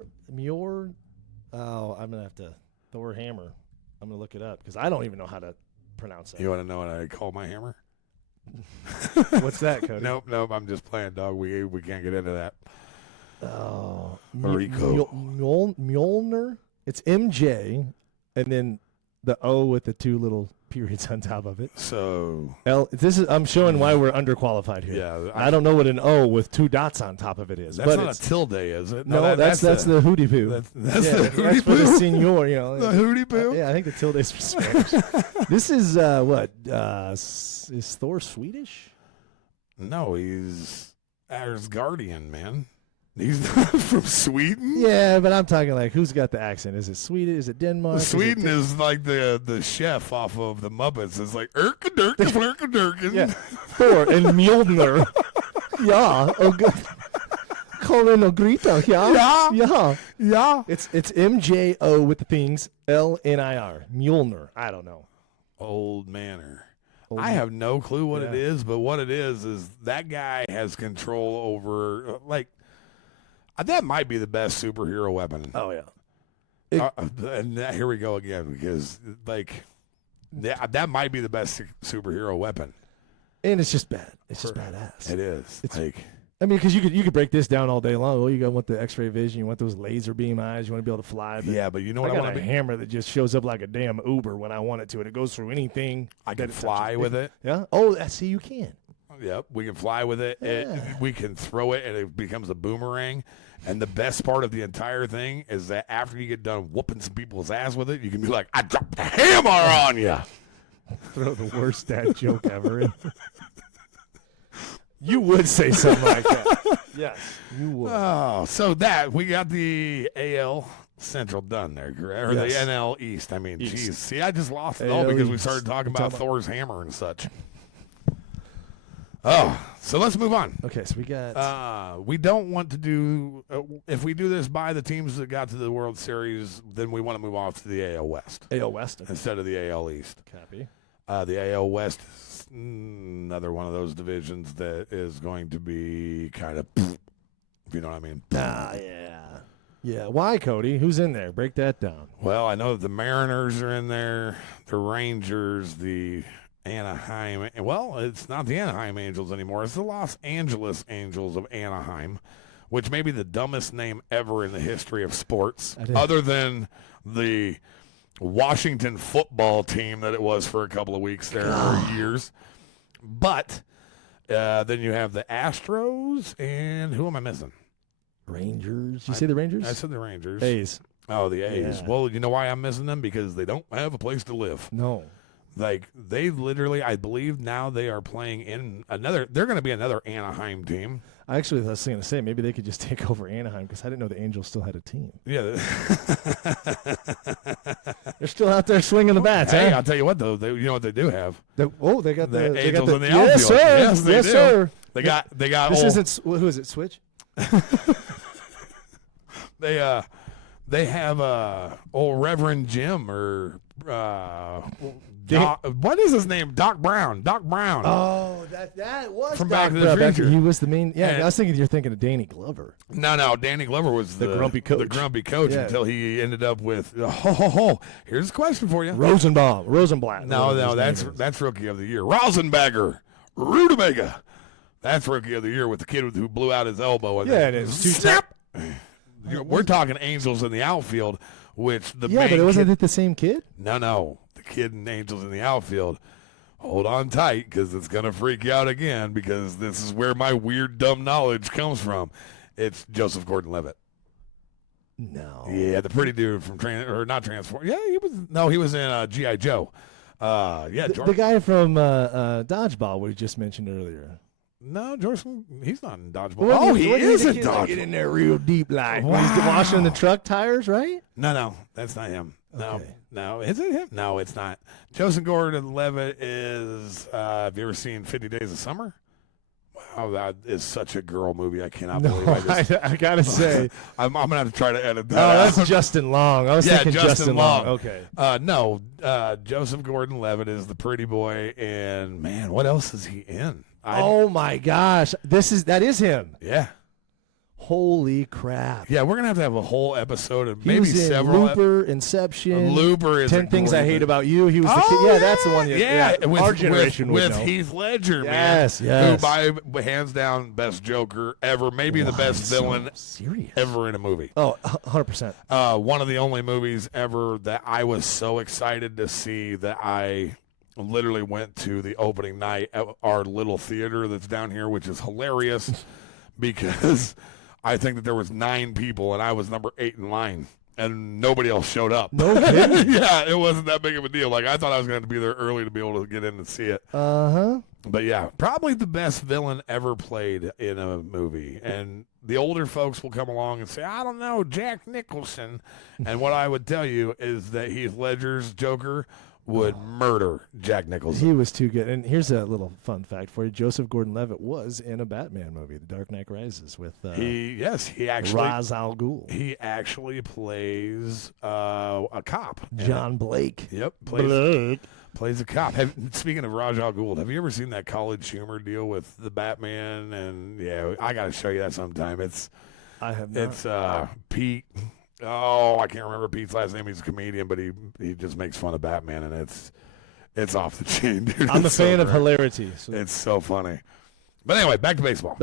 Oh, I'm going to have to, Thor hammer. I'm going to look it up because I don't even know how to pronounce that. You want to know what I call my hammer? What's that, Cody? Nope. I'm just playing, dog. We can't get into that. Oh, Rico. Mjolnir. It's MJ, and then the O with the two little periods on top of it. So I'm showing why we're underqualified here. yeah, I don't know what an O with two dots on top of it is. That's but not a tilde, is it? No, that's the hootie poo. That's the hootie that's for the poo. senior, you know. The hootie poo. Yeah, I think the tilde is for Spanish. This is what? Is Thor Swedish? No, he's Asgardian, man. He's not from Sweden. Yeah, but I'm talking like who's got the accent? Is it Sweden? Is it Denmark? Sweden is like the chef off of the Muppets. It's like Erka-Durka, Flurka-Durka. Yeah, Thor and Mjolnir. Yeah, Colin Ogrito. Yeah. It's MJO with the things LNIR. Mjolnir. I don't know. Old Manor. I have no clue what it is, but what it is that guy has control over that might be the best superhero weapon. Oh yeah. And here we go again because that might be the best superhero weapon. And it's just bad. It's just badass. It is. I mean, because you could break this down all day long. Oh, you want the X-ray vision. You want those laser beam eyes. You want to be able to fly. But you know what I I got want a to be? hammer that just shows up like a damn Uber when I want it to, and it goes through anything. I can fly with it. Yeah. Oh, see, you can. Yep, we can fly with it. Yeah. We can throw it, and it becomes a boomerang. And the best part of the entire thing is that after you get done whooping some people's ass with it, you can be like, I dropped the hammer on you. Throw the worst dad joke ever in. You would say something like that. Yes, you would. Oh, so we got the AL Central done there, correct? Or Yes. the NL East. I mean, East. geez. See, I just lost it AL all because we East. started talking We're about talking Thor's hammer and such. Oh, so let's move on. Okay, so we got. We don't want to do if we do this by the teams that got to the World Series, then we want to move off to the AL West AL West. instead of the AL East. Copy. The AL West is another one of those divisions that is going to be kind of, if you know what I mean. Yeah. Yeah. Why, Cody? Who's in there? Break that down. Well, I know that the Mariners are in there, the Rangers, the Anaheim. Well, it's not the Anaheim Angels anymore. It's the Los Angeles Angels of Anaheim, which may be the dumbest name ever in the history of sports, other than the Washington football team that it was for a couple of weeks there or years. But then you have the Astros, and who am I missing? Rangers. You say the Rangers? I said the Rangers. A's. Oh, the A's. Yeah. Well, you know why I'm missing them? Because they don't have a place to live. No. Like, they literally, I believe now they are playing in they're going to be another Anaheim team. I was going to say maybe they could just take over Anaheim because I didn't know the Angels still had a team. Yeah. They're still out there swinging the bats, Hey, huh? I'll tell you what, though. You know what they do have? They got The they Angels got in the Yes, outfield. sir. Yes, they do. Sir. They got This old, isn't, who is it, Switch? they have old Reverend Jim or what is his name? Doc Brown. Oh, that was From Doc Back to the Brown. Future. He was the main. Yeah, And- I was thinking you're thinking of Danny Glover. No, Danny Glover was The grumpy coach. The grumpy coach Yeah. until he ended up with. Here's a question for you. Rosenblatt. No, whatever his name is. that's Rookie of the Year. Rosenbagger, Rutabaga. That's Rookie of the Year with the kid who blew out his elbow. And Yeah, then and it's two snap. We're talking Angels in the outfield, which the Yeah, main but it wasn't kid, it the same kid? No, the kid in Angels in the outfield. Hold on tight because it's gonna freak you out again because this is where my weird dumb knowledge comes from. It's Joseph Gordon-Levitt. No. Yeah, the pretty dude from not Transform. Yeah, he was in G.I. Joe. The guy from Dodgeball we just mentioned earlier. No, Jordan, he's not in Dodgeball. He is in Dodgeball. Get in there real deep like. Wow. He's washing the truck tires, right? No, that's not him. Okay. No, is it him? No, it's not. Joseph Gordon-Levitt is. Have you ever seen 50 Days of Summer? Oh, that is such a girl movie. I cannot believe I gotta say, I'm gonna have to try to edit that. that's out. Justin Long. I was Yeah, thinking Justin Long. Okay. No, Joseph Gordon-Levitt is the pretty boy, and man, what else is he in? Oh my gosh, that is him. Yeah. Holy crap! Yeah, we're gonna have to have a whole episode of He maybe was in several. Looper, Inception, Looper is 10 Things I Hate About You. He was the Oh, kid. Yeah, that's the one. With, our generation would with know. Heath Ledger, Yes, man. yes. Who by hands down best Joker ever, maybe the best villain serious ever in a movie. Oh, 100%. One of the only movies ever that I was so excited to see that I literally went to the opening night at our little theater that's down here, which is hilarious because I think that there was 9 people and I was number 8 in line and nobody else showed up. No kidding? Yeah, it wasn't that big of a deal. Like I thought I was going to be there early to be able to get in and see it. But yeah, probably the best villain ever played in a movie. And the older folks will come along and say, I don't know, Jack Nicholson. And what I would tell you is that Heath Ledger's Joker would murder Jack Nicholson. He was too good. And here's a little fun fact for you. Joseph Gordon-Levitt was in a Batman movie, The Dark Knight Rises, with he actually Ra's al Ghul. He actually plays a cop. John Blake. Yep, plays a cop. Speaking of Ra's al Ghul, have you ever seen that College Humor deal with the Batman? And yeah, I got to show you that sometime. I have not. It's Pete. Oh, I can't remember Pete's last name. He's a comedian, but he just makes fun of Batman, and it's off the chain, dude. I'm a fan of hilarity. So. It's so funny. But anyway, back to baseball.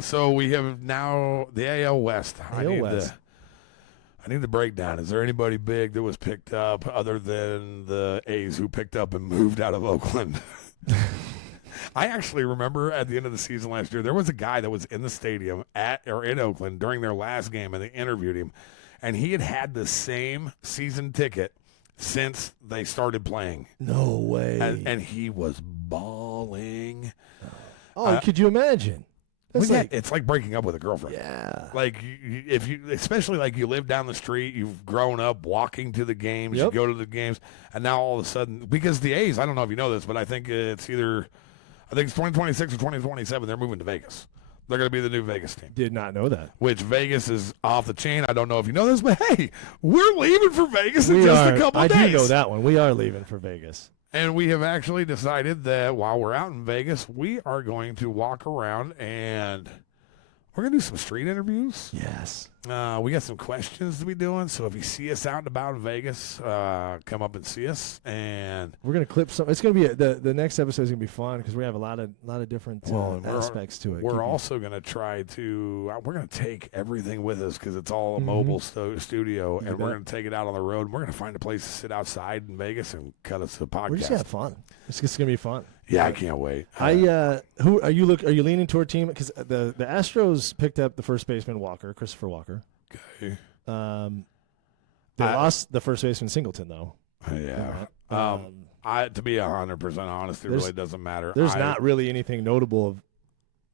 So we have now the AL West. I need the breakdown. Is there anybody big that was picked up other than the A's who picked up and moved out of Oakland? I actually remember at the end of the season last year, there was a guy that was in the stadium in Oakland during their last game, and they interviewed him, and he had the same season ticket since they started playing. No way. And he was bawling. Oh, could you imagine? It's like breaking up with a girlfriend. Yeah. Like especially like you live down the street, you've grown up walking to the games, you go to the games, and now all of a sudden, because the A's, I don't know if you know this, but I think it's 2026 or 2027. They're moving to Vegas. They're going to be the new Vegas team. Did not know that. Which Vegas is off the chain. I don't know if you know this, but hey, we're leaving for Vegas in just a couple of days. I do know that one. We are leaving for Vegas. And we have actually decided that while we're out in Vegas, we are going to walk around and we're going to do some street interviews. Yes. We got some questions to be doing. So if you see us out and about in Vegas, come up and see us. And we're going to clip some. It's going to be the next episode is going to be fun because we have a lot of different aspects to it. We're also going to try to. We're going to take everything with us because it's all a mobile studio, and we're going to take it out on the road. We're going to find a place to sit outside in Vegas and cut us a podcast. We're just gonna have fun. It's just going to be fun. Yeah, I can't wait. Who are you? Are you leaning toward team? Because the Astros picked up the first baseman Christopher Walker. Okay. They lost the first baseman Singleton though. Yeah. To be 100% honest, it really doesn't matter. There's not really anything notable of.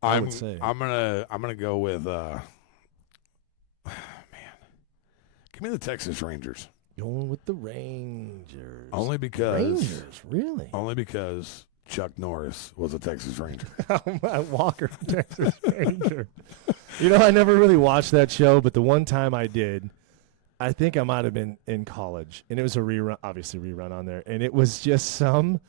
I would say I'm gonna go with man. Give me the Texas Rangers. Going with the Rangers. Only because Rangers, really? Only because Chuck Norris was a Texas Ranger. Walker, Texas Ranger. You know, I never really watched that show, but the one time I did, I think I might have been in college, and it was a rerun, obviously rerun on there, and it was just some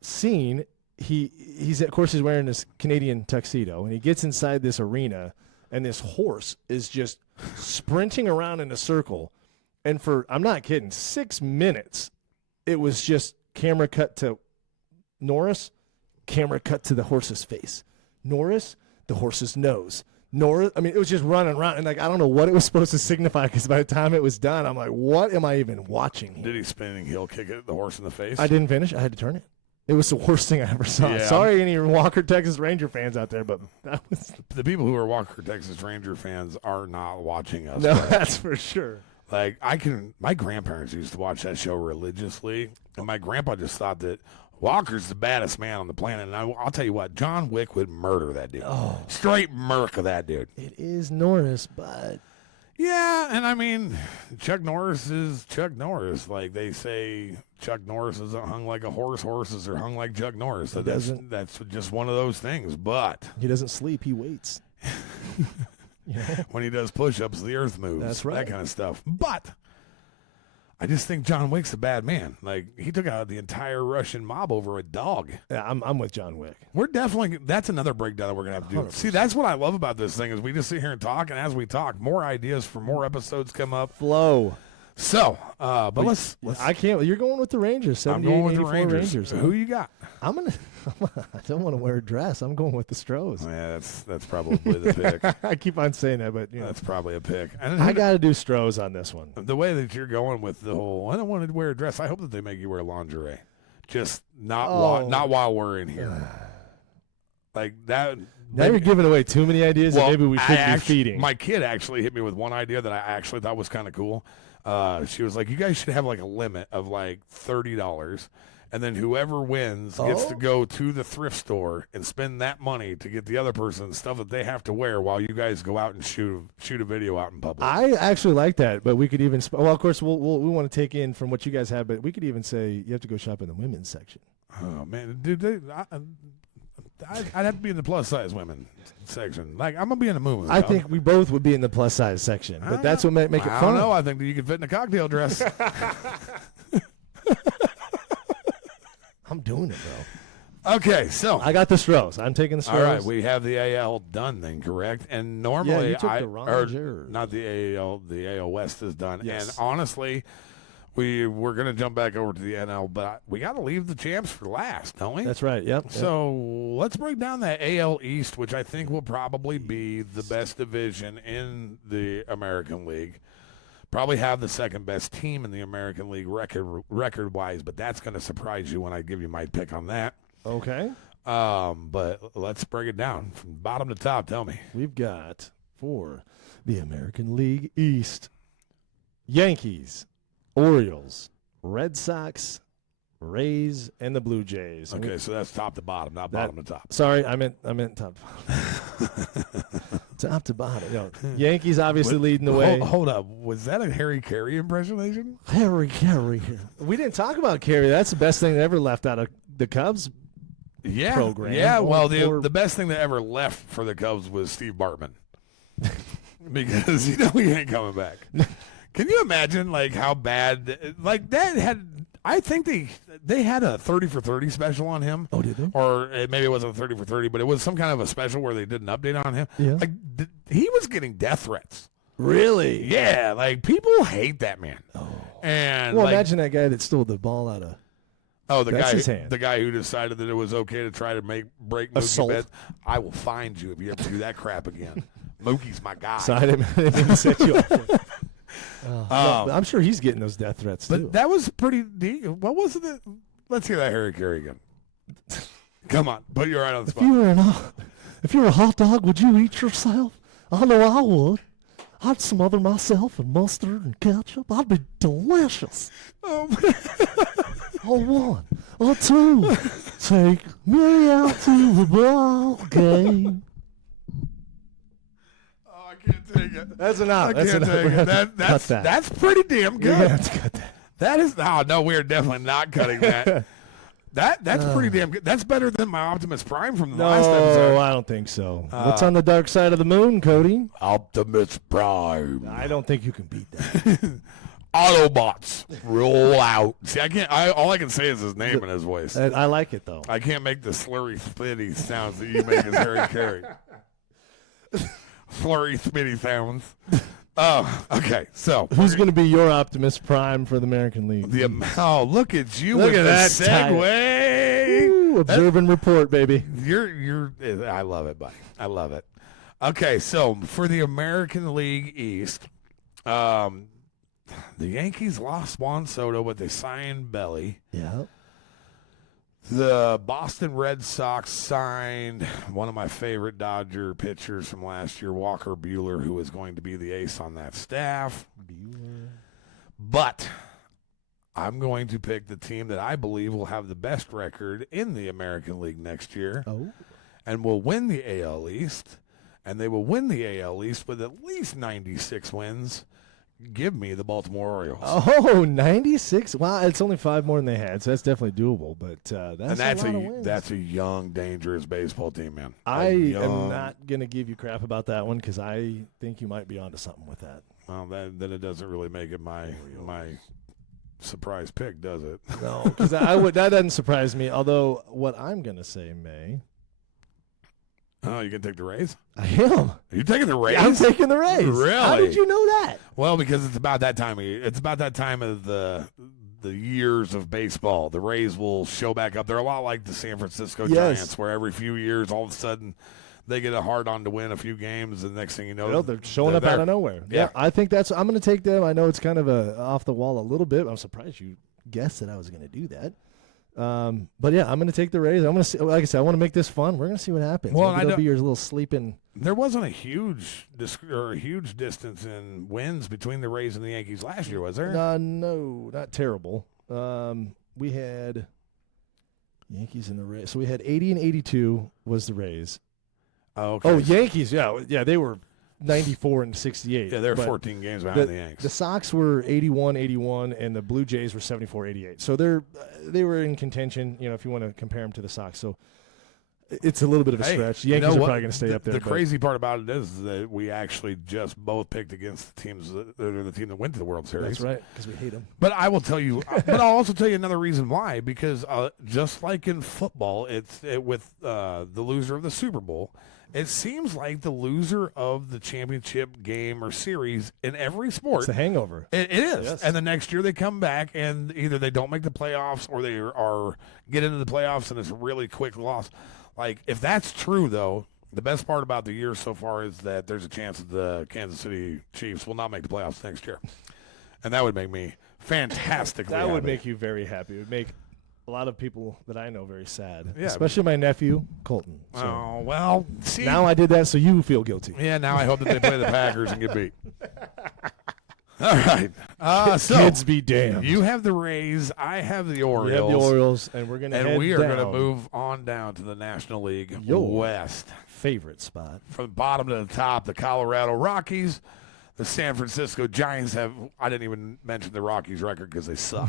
scene. He's of course he's wearing this Canadian tuxedo, and he gets inside this arena, and this horse is just sprinting around in a circle, and for, I'm not kidding, 6 minutes, it was just camera cut to Norris, camera cut to the horse's face. Norris, the horse's nose. Norris, I mean, it was just running around, and like I don't know what it was supposed to signify because by the time it was done, I'm like, what am I even watching here? Did he spinning heel kick the horse in the face? I didn't finish. I had to turn it. It was the worst thing I ever saw. Yeah. Sorry, any Walker Texas Ranger fans out there, but that was the people who are Walker Texas Ranger fans are not watching us. No, that's for sure. Like my grandparents used to watch that show religiously, and my grandpa just thought that Walker's the baddest man on the planet. And I'll tell you what, John Wick would murder that dude. Oh, straight murk of that dude. It is Norris, but Yeah, and I mean, Chuck Norris is Chuck Norris. Like they say, Chuck Norris isn't hung like a horse. Horses are hung like Chuck Norris. So that's just one of those things. But he doesn't sleep. He waits. When he does push-ups, the earth moves. That's right. That kind of stuff. But I just think John Wick's a bad man. Like, he took out the entire Russian mob over a dog. Yeah, I'm with John Wick. We're definitely, that's another breakdown that we're going to have to do. 100%. See, that's what I love about this thing is we just sit here and talk, and as we talk, more ideas for more episodes come up. Flow. So, but let's I can't. You're going with the Rangers. I'm going with the 78, 84 Rangers. huh? Who you got? I don't want to wear a dress. I'm going with the Stros. Yeah, that's probably the pick. I keep on saying that, but That's probably a pick. And I got to do Stros on this one. the way that you're going with the whole, I don't want to wear a dress. I hope that they make you wear lingerie, just not while we're in here, like that. Now you're giving away too many ideas that maybe we should be feeding. My kid actually hit me with one idea that I actually thought was kind of cool. She was like, "You guys should have like a limit of like $30." And then whoever wins gets to go to the thrift store and spend that money to get the other person stuff that they have to wear while you guys go out and shoot a video out in public. I actually like that, but we could even well, of course, we want to take in from what you guys have, but we could even say you have to go shop in the women's section. Oh man, dude, I'd have to be in the plus size women section. Like I'm gonna be in the movie. I think we both would be in the plus size section, but that's what make it fun. I don't know. I think that you could fit in a cocktail dress. I'm doing it, bro. Okay, so I got the Stros. I'm taking the Stros. all right, we have the AL done then, correct? And normally you took the wrong not the AL, the AL West is done. Yes. And honestly, we're gonna jump back over to the NL, but we got to leave the champs for last, don't we? That's right. Yep. So let's break down that AL East, which I think will probably be the best division in the American League. Probably have the second best team in the American League record-wise, but that's going to surprise you when I give you my pick on that. Okay. But let's break it down from bottom to top. Tell me. We've got for the American League East, Yankees, Orioles, Red Sox, Rays, and the Blue Jays. Okay, so that's top to bottom, not bottom to top. Sorry, I meant top to bottom. Top to bottom. Yankees obviously leading the way. Hold up. Was that a Harry Carey impersonation? Harry Carey. We didn't talk about Carey. That's the best thing that ever left out of the Cubs program. Yeah, well, the best thing that ever left for the Cubs was Steve Bartman. Because he ain't coming back. Can you imagine like how bad like that had I think they had a 30 for 30 special on him. Oh, did they? Or maybe it wasn't a 30 for 30, but it was some kind of a special where they did an update on him. Yeah. Like he was getting death threats. Really? Yeah, like people hate that man. Oh. And well, imagine that guy that stole the ball out of the guy who decided that it was okay to try to break Mookie Betts. I will find you if you ever do that crap again. Mookie's my guy. So I didn't set you off. I'm sure he's getting those death threats too. But that was pretty deep. What was it? Let's hear that Harry Carey again. Come on, put you right on the spot. If you were a hot dog, would you eat yourself? I know I would. I'd smother myself in mustard and ketchup. I'd be delicious. Oh, one, or two, take me out to the ball game. I can't take it. That's enough. I can't take it. That's pretty damn good. You're gonna have to cut that. That is. Oh no, we're definitely not cutting that. That's pretty damn good. That's better than my Optimus Prime from the last episode. No, I don't think so. What's on the dark side of the moon, Cody? Optimus Prime. I don't think you can beat that. Autobots, roll out. See, all I can say is his name and his voice. I like it though. I can't make the slurry spitty sounds that you make as Harry Carey. Flurry spitty sounds. Oh, okay. So who's going to be your Optimus Prime for the American League? Look at you Look with at the that segue. Ooh, observe and report, baby. You're. I love it, buddy. I love it. Okay, so for the American League East, the Yankees lost Juan Soto, but they signed Belly. Yeah. The Boston Red Sox signed one of my favorite Dodger pitchers from last year, Walker Buehler, who is going to be the ace on that staff. But I'm going to pick the team that I believe will have the best record in the American League next year and will win the AL East and they will win the AL East with at least 96 wins. Give me the Baltimore Orioles. Oh, 96. Wow, it's only 5 more than they had, so that's definitely doable. But that's a lot of wins. That's a young, dangerous baseball team, man. I am not going to give you crap about that one because I think you might be onto something with that. Well, then it doesn't really make it my surprise pick, does it? No, because that doesn't surprise me. Although what I'm going to say may. Oh, you gonna take the Rays? I am. Are you taking the Rays? Yeah, I'm taking the Rays. Really? How did you know that? Well, because it's about that time. It's about that time of the years of baseball. The Rays will show back up. They're a lot like the San Francisco Giants, where every few years, all of a sudden, they get a hard-on to win a few games, and the next thing you know, they're showing up out of nowhere. Yeah, I think I'm going to take them. I know it's kind of off the wall a little bit. I'm surprised you guessed that I was going to do that. But yeah, I'm going to take the Rays. I'm going to see, like I said, I want to make this fun. We're going to see what happens. Well, maybe there'll be your little sleeping. There wasn't a huge distance in wins between the Rays and the Yankees last year, was there? No, not terrible. We had Yankees and the Rays. So we had 80 and 82 was the Rays. Oh, okay. Oh, Yankees, yeah, they were 94 and 68. Yeah, they're 14 games behind the Yankees. The Sox were 81, and the Blue Jays were 74, 88. So they were in contention, if you want to compare them to the Sox. So it's a little bit of a stretch. The Yankees are probably going to stay up there. The crazy part about it is that we actually just both picked against the teams the team that went to the World Series. That's right, because we hate them. But I will tell you, but I'll also tell you another reason why. Because just like in football, with the loser of the Super Bowl. It seems like the loser of the championship game or series in every sport. It's a hangover. It is. Yes. And the next year they come back and either they don't make the playoffs or they get into the playoffs and it's a really quick loss. Like, if that's true, though, the best part about the year so far is that there's a chance that the Kansas City Chiefs will not make the playoffs next year. And that would make me fantastically happy. That would make you very happy. It would make a lot of people that I know very sad, yeah, especially my nephew, Colton. So oh, well, see. Now I did that so you feel guilty. Yeah, now I hope that they play the Packers and get beat. All right. So kids be damned. You have the Rays. I have the Orioles. You have the Orioles, and we're going to we are going to move on down to the National League West. Favorite spot. From the bottom to the top, the Colorado Rockies. The San Francisco Giants have – I didn't even mention the Rockies' record because they suck.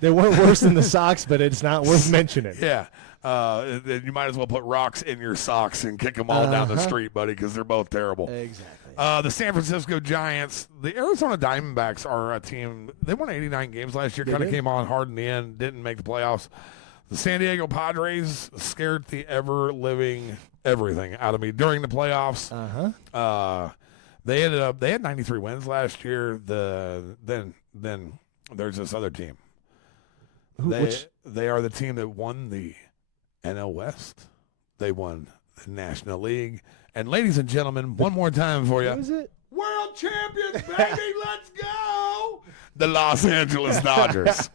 They weren't worse than the Sox, but it's not worth mentioning. Yeah. You might as well put rocks in your socks and kick them all down the street, buddy, because they're both terrible. Exactly. The San Francisco Giants, the Arizona Diamondbacks are a team. They won 89 games last year, kind of came on hard in the end, didn't make the playoffs. The San Diego Padres scared the ever-living everything out of me during the playoffs. They had 93 wins last year. Then there's this other team. They are the team that won the NL West. They won the National League. And ladies and gentlemen, one more time for you. Who is it? World champions, baby, let's go! The Los Angeles Dodgers.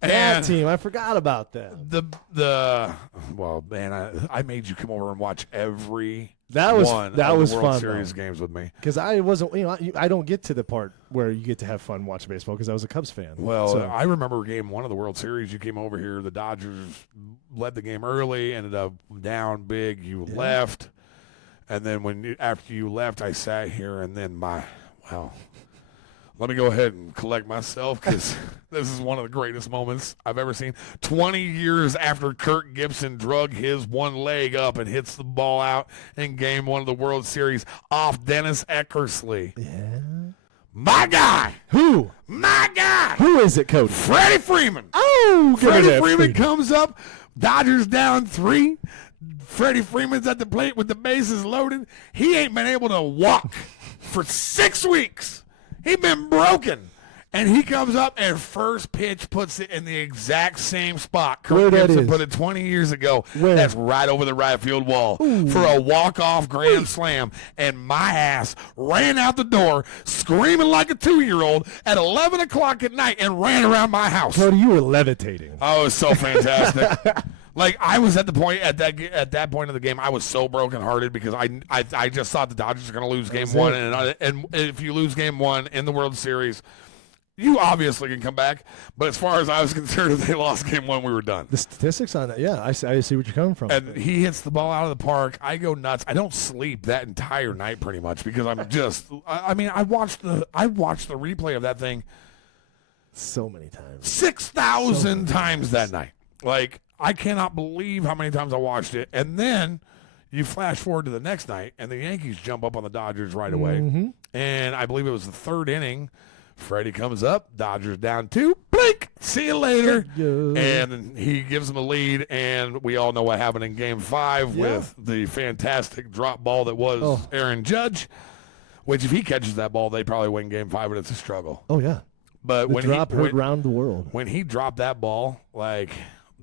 That team, I forgot about them. Well, man, I made you come over and watch every That was World fun, Series games with me. Because I wasn't, I don't get to the part where you get to have fun watching baseball because I was a Cubs fan. Well, I remember game 1 of the World Series. You came over here. The Dodgers led the game early, ended up down big. You left, and then after you left, I sat here, and then let me go ahead and collect myself because this is one of the greatest moments I've ever seen. 20 years after Kirk Gibson drug his one leg up and hits the ball out in game 1 of the World Series off Dennis Eckersley. Yeah. My guy. Who? My guy. Who is it, Cody? Freddie Freeman. Oh, Freddie Freeman comes up. Dodgers down 3. Freddie Freeman's at the plate with the bases loaded. He ain't been able to walk for 6 weeks. He's been broken. And he comes up and first pitch puts it in the exact same spot Kirk Gibson put it 20 years ago. Where? That's right over the right field wall for a walk-off grand slam. And my ass ran out the door screaming like a 2-year-old at 11 o'clock at night and ran around my house. Cody, you were levitating. Oh, it was so fantastic. Like, I was at the point at that point of the game, I was so brokenhearted because I just thought the Dodgers were going to lose game 1, and if you lose game 1 in the World Series, You obviously can come back, but as far as I was concerned, if they lost game one, we were done. The statistics on that, yeah, I see what you're coming from. And he hits the ball out of the park. I go nuts. I don't sleep that entire night pretty much because I'm just. I mean, I watched the replay of that thing so many times, 6,000 times that night. Like, I cannot believe how many times I watched it. And then you flash forward to the next night, and the Yankees jump up on the Dodgers right away. Mm-hmm. And I believe it was the third inning. Freddie comes up, Dodgers down 2, blink, see you later. And he gives them a lead, and we all know what happened in Game 5 with the fantastic drop ball that was Aaron Judge, which if he catches that ball, they probably win Game 5, but it's a struggle. Oh, yeah. But when he heard round the world. When he dropped that ball, like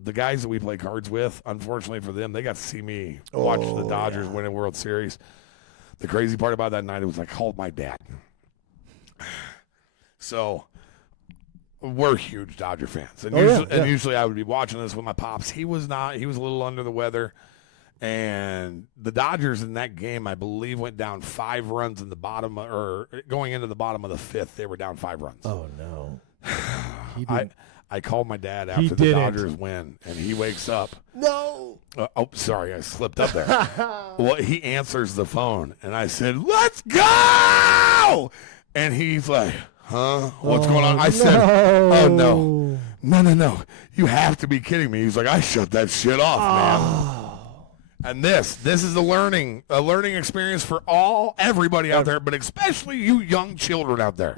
the guys that we play cards with, unfortunately for them, they got to see me watch the Dodgers win a World Series. The crazy part about that night, it was like, called my dad. So we're huge Dodger fans. And, usually I would be watching this with my pops. He was not. He was a little under the weather. And the Dodgers in that game, I believe, went down 5 runs in the bottom, or going into the bottom of the 5th. They were down 5 runs. Oh, no. I called my dad after the Dodgers win, and he wakes up. No. Sorry, I slipped up there. Well, he answers the phone, and I said, "Let's go!" And he's like, "Huh? What's going on?" I said, "Oh, no. You have to be kidding me." He's like, "I shut that shit off, man." And this is a learning experience for everybody out there, but especially you young children out there.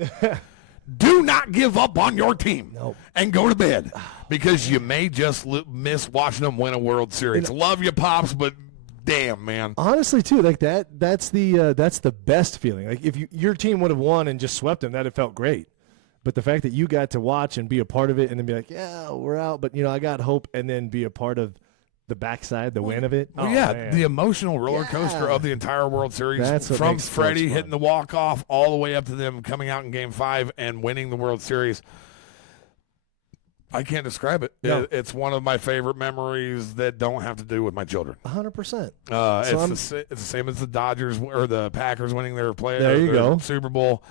Do not give up on your team and go to bed because you may just miss watching them win a World Series. Love you, Pops, but damn, man. Honestly, too, like that's the best feeling. Like if your team would have won and just swept them, that'd have felt great. But the fact that you got to watch and be a part of it and then be like, yeah, we're out, but I got hope, and then be a part of the backside, the win of it. Well, the emotional roller coaster of the entire World Series, from Freddie hitting the walk-off all the way up to them coming out in Game 5 and winning the World Series. I can't describe it. No. It's one of my favorite memories that don't have to do with my children. 100%. It's the same as the Dodgers or the Packers winning their Super Bowl.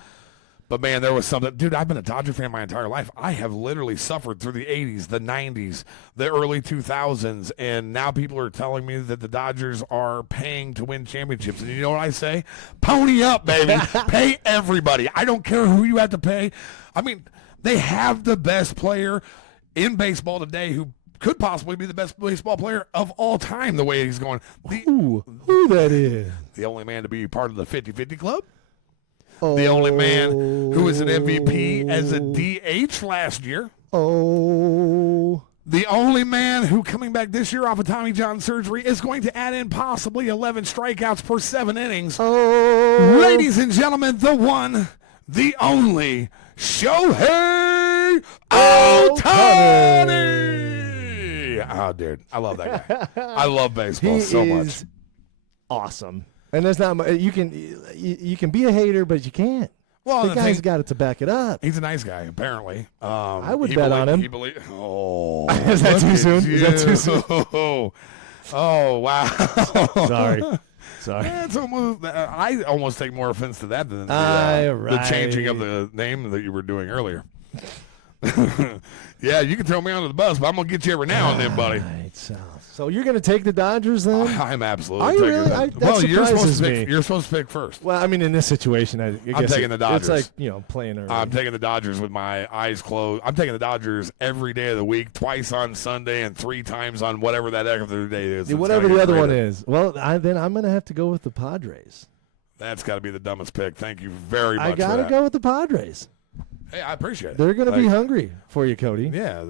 But, man, there was something. Dude, I've been a Dodger fan my entire life. I have literally suffered through the 80s, the 90s, the early 2000s, and now people are telling me that the Dodgers are paying to win championships. And you know what I say? Pony up, baby. Pay everybody. I don't care who you have to pay. I mean, they have the best player in baseball today who could possibly be the best baseball player of all time the way he's going. Who that is? The only man to be part of the 50-50 club. The only man who was an MVP as a DH last year. The only man who, coming back this year off of Tommy John surgery, is going to add in possibly 11 strikeouts per 7 innings. Ladies and gentlemen, the one, the only, Shohei Ohtani. Oh, dude, I love that guy. I love baseball so much. Awesome. And there's not you can be a hater, but you can't. Well, the guy's got it to back it up. He's a nice guy, apparently. I would bet on him. Is that too soon? Is that too soon? Oh, wow. Sorry. It's almost. I almost take more offense to that than the changing of the name that you were doing earlier. Yeah, you can throw me under the bus, but I'm gonna get you every now and then, buddy. Right, so you're gonna take the Dodgers then? I'm absolutely taking really? Well, you're supposed to pick first. Well, I mean, in this situation, I guess I'm taking the Dodgers. It's like playing early. I'm taking the Dodgers with my eyes closed. I'm taking the Dodgers every day of the week, twice on Sunday and 3 times on whatever that other day is. Whatever the other one is. Well, then I'm gonna have to go with the Padres. That's got to be the dumbest pick. Thank you very much. I gotta go with the Padres. Hey, I appreciate it. They're going to be hungry for you, Cody. Yeah,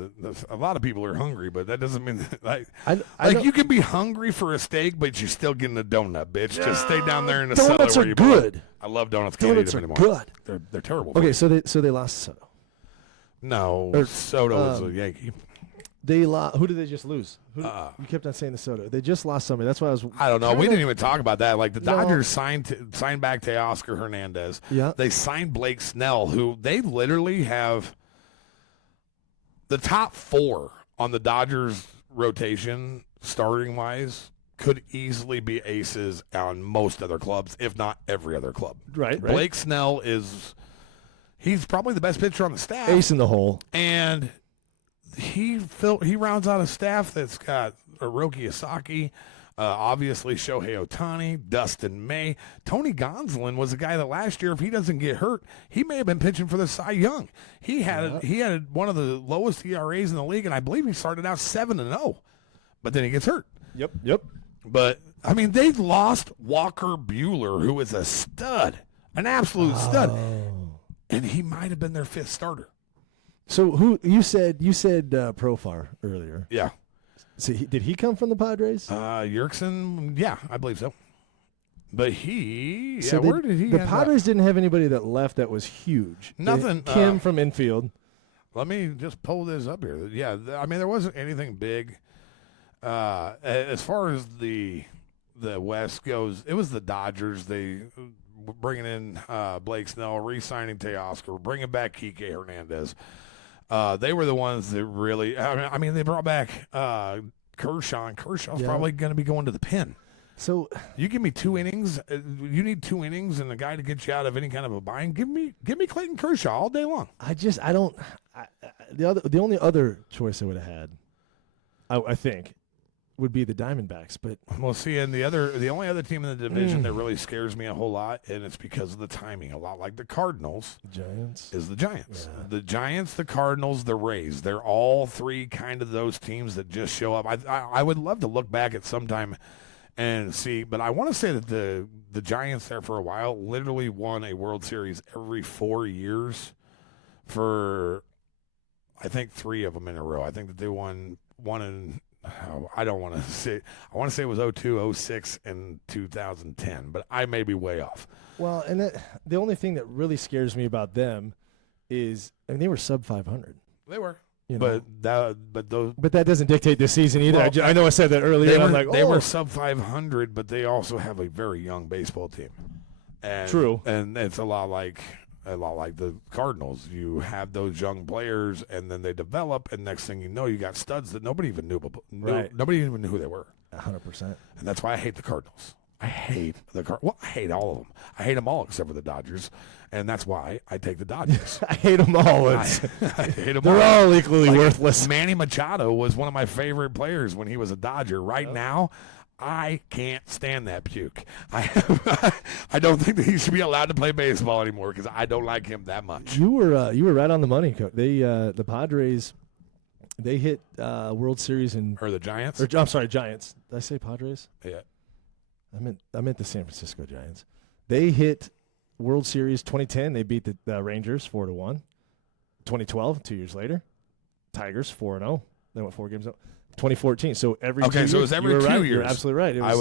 a lot of people are hungry, but that doesn't mean that, you can be hungry for a steak, but you're still getting a donut, bitch. Just stay down there in the cellar donuts where are you good. belong. I love donuts. Can't eat them anymore. Good. They're terrible. Okay, so they lost Soto. No, Soto was a Yankee. They lost. Who did they just lose? You kept on saying the Soto. They just lost somebody. That's why I don't know. We didn't even talk about that. Like the Dodgers signed back Teoscar Hernandez. Yeah. They signed Blake Snell, who they literally have the top 4 on the Dodgers rotation, starting wise, could easily be aces on most other clubs, if not every other club. Right. Blake Snell He's probably the best pitcher on the staff. Ace in the hole. And he rounds out a staff that's got Hiroki Asaki, obviously Shohei Ohtani, Dustin May. Tony Gonsolin was a guy that last year, if he doesn't get hurt, he may have been pitching for the Cy Young. He had one of the lowest ERAs in the league, and I believe he started out 7-0. But then he gets hurt. Yep. But, I mean, they lost Walker Buehler, who is a stud, an absolute stud. And he might have been their fifth starter. So who you said Profar earlier? Yeah. So did he come from the Padres? Yerkson, yeah, I believe so. But where did he? The Padres didn't have anybody that left that was huge. Nothing. Kim from infield. Let me just pull this up here. Yeah, I mean there wasn't anything big. As far as the West goes, it was the Dodgers. They bringing in Blake Snell, re-signing Teoscar, bringing back Kike Hernandez. They were the ones that really. I mean, they brought back Kershaw. And Kershaw's probably going to be going to the pen. So you give me 2 innings. You need 2 innings and a guy to get you out of any kind of a bind. Give me Clayton Kershaw all day long. The only other choice I would have had, I think, would be the Diamondbacks. But we'll see. And the only other team in the division that really scares me a whole lot, and it's because of the timing, a lot like the Cardinals, Giants is the Giants. Yeah. The Giants, the Cardinals, the Rays. They're all three kind of those teams that just show up. I would love to look back at some time and see, but I want to say that the Giants there for a while literally won a World Series every 4 years for, I think, 3 of them in a row. I think that they won one in. I don't want to say. I want to say it was 02, 06, and 2010, but I may be way off. Well, and the only thing that really scares me about them is, I mean, they were sub 500. They were, but that doesn't dictate this season either. Well, I know I said that earlier. They were sub 500, but they also have a very young baseball team. And, True, and it's a lot like the Cardinals. You have those young players, and then they develop, and next thing you know, you got studs that nobody even knew. Right. Nobody even knew who they were. 100%. And that's why I hate the Cardinals. I hate I hate all of them. I hate them all except for the Dodgers, and that's why I take the Dodgers. I hate them all. I hate them They're all equally worthless. Manny Machado was one of my favorite players when he was a Dodger. Right now, I can't stand that puke. I don't think that he should be allowed to play baseball anymore because I don't like him that much. You were right on the money, Coach. The Padres, they hit World Series or the Giants. I'm sorry, Giants. Did I say Padres? Yeah. I meant the San Francisco Giants. They hit World Series 2010. They beat the Rangers 4-1. 2012, 2 years later, Tigers 4-0. They went 4 games up. 2014. So every 2 years. So it was every 2 years. You're absolutely right. I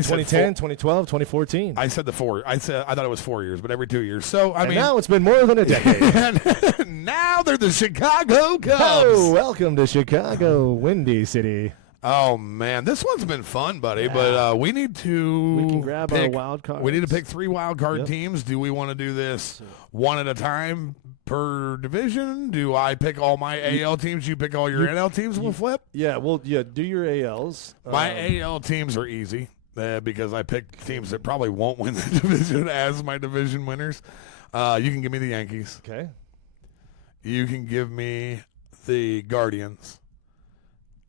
said 2010, 2012, 2014. I said the 4. I thought it was 4 years, but every 2 years. So I mean, now it's been more than a decade. Now they're the Chicago Cubs. Oh, welcome to Chicago, Windy City. Oh man, this one's been fun, buddy. Yeah. But we need to. We can grab our wild cards. We need to pick 3 wild card teams. Do we want to do this one at a time per division? Do I pick all my AL teams? You pick all your NL teams. We'll flip. Yeah, do your ALs. My AL teams are easy because I picked teams that probably won't win the division as my division winners. You can give me the Yankees. Okay. You can give me the Guardians.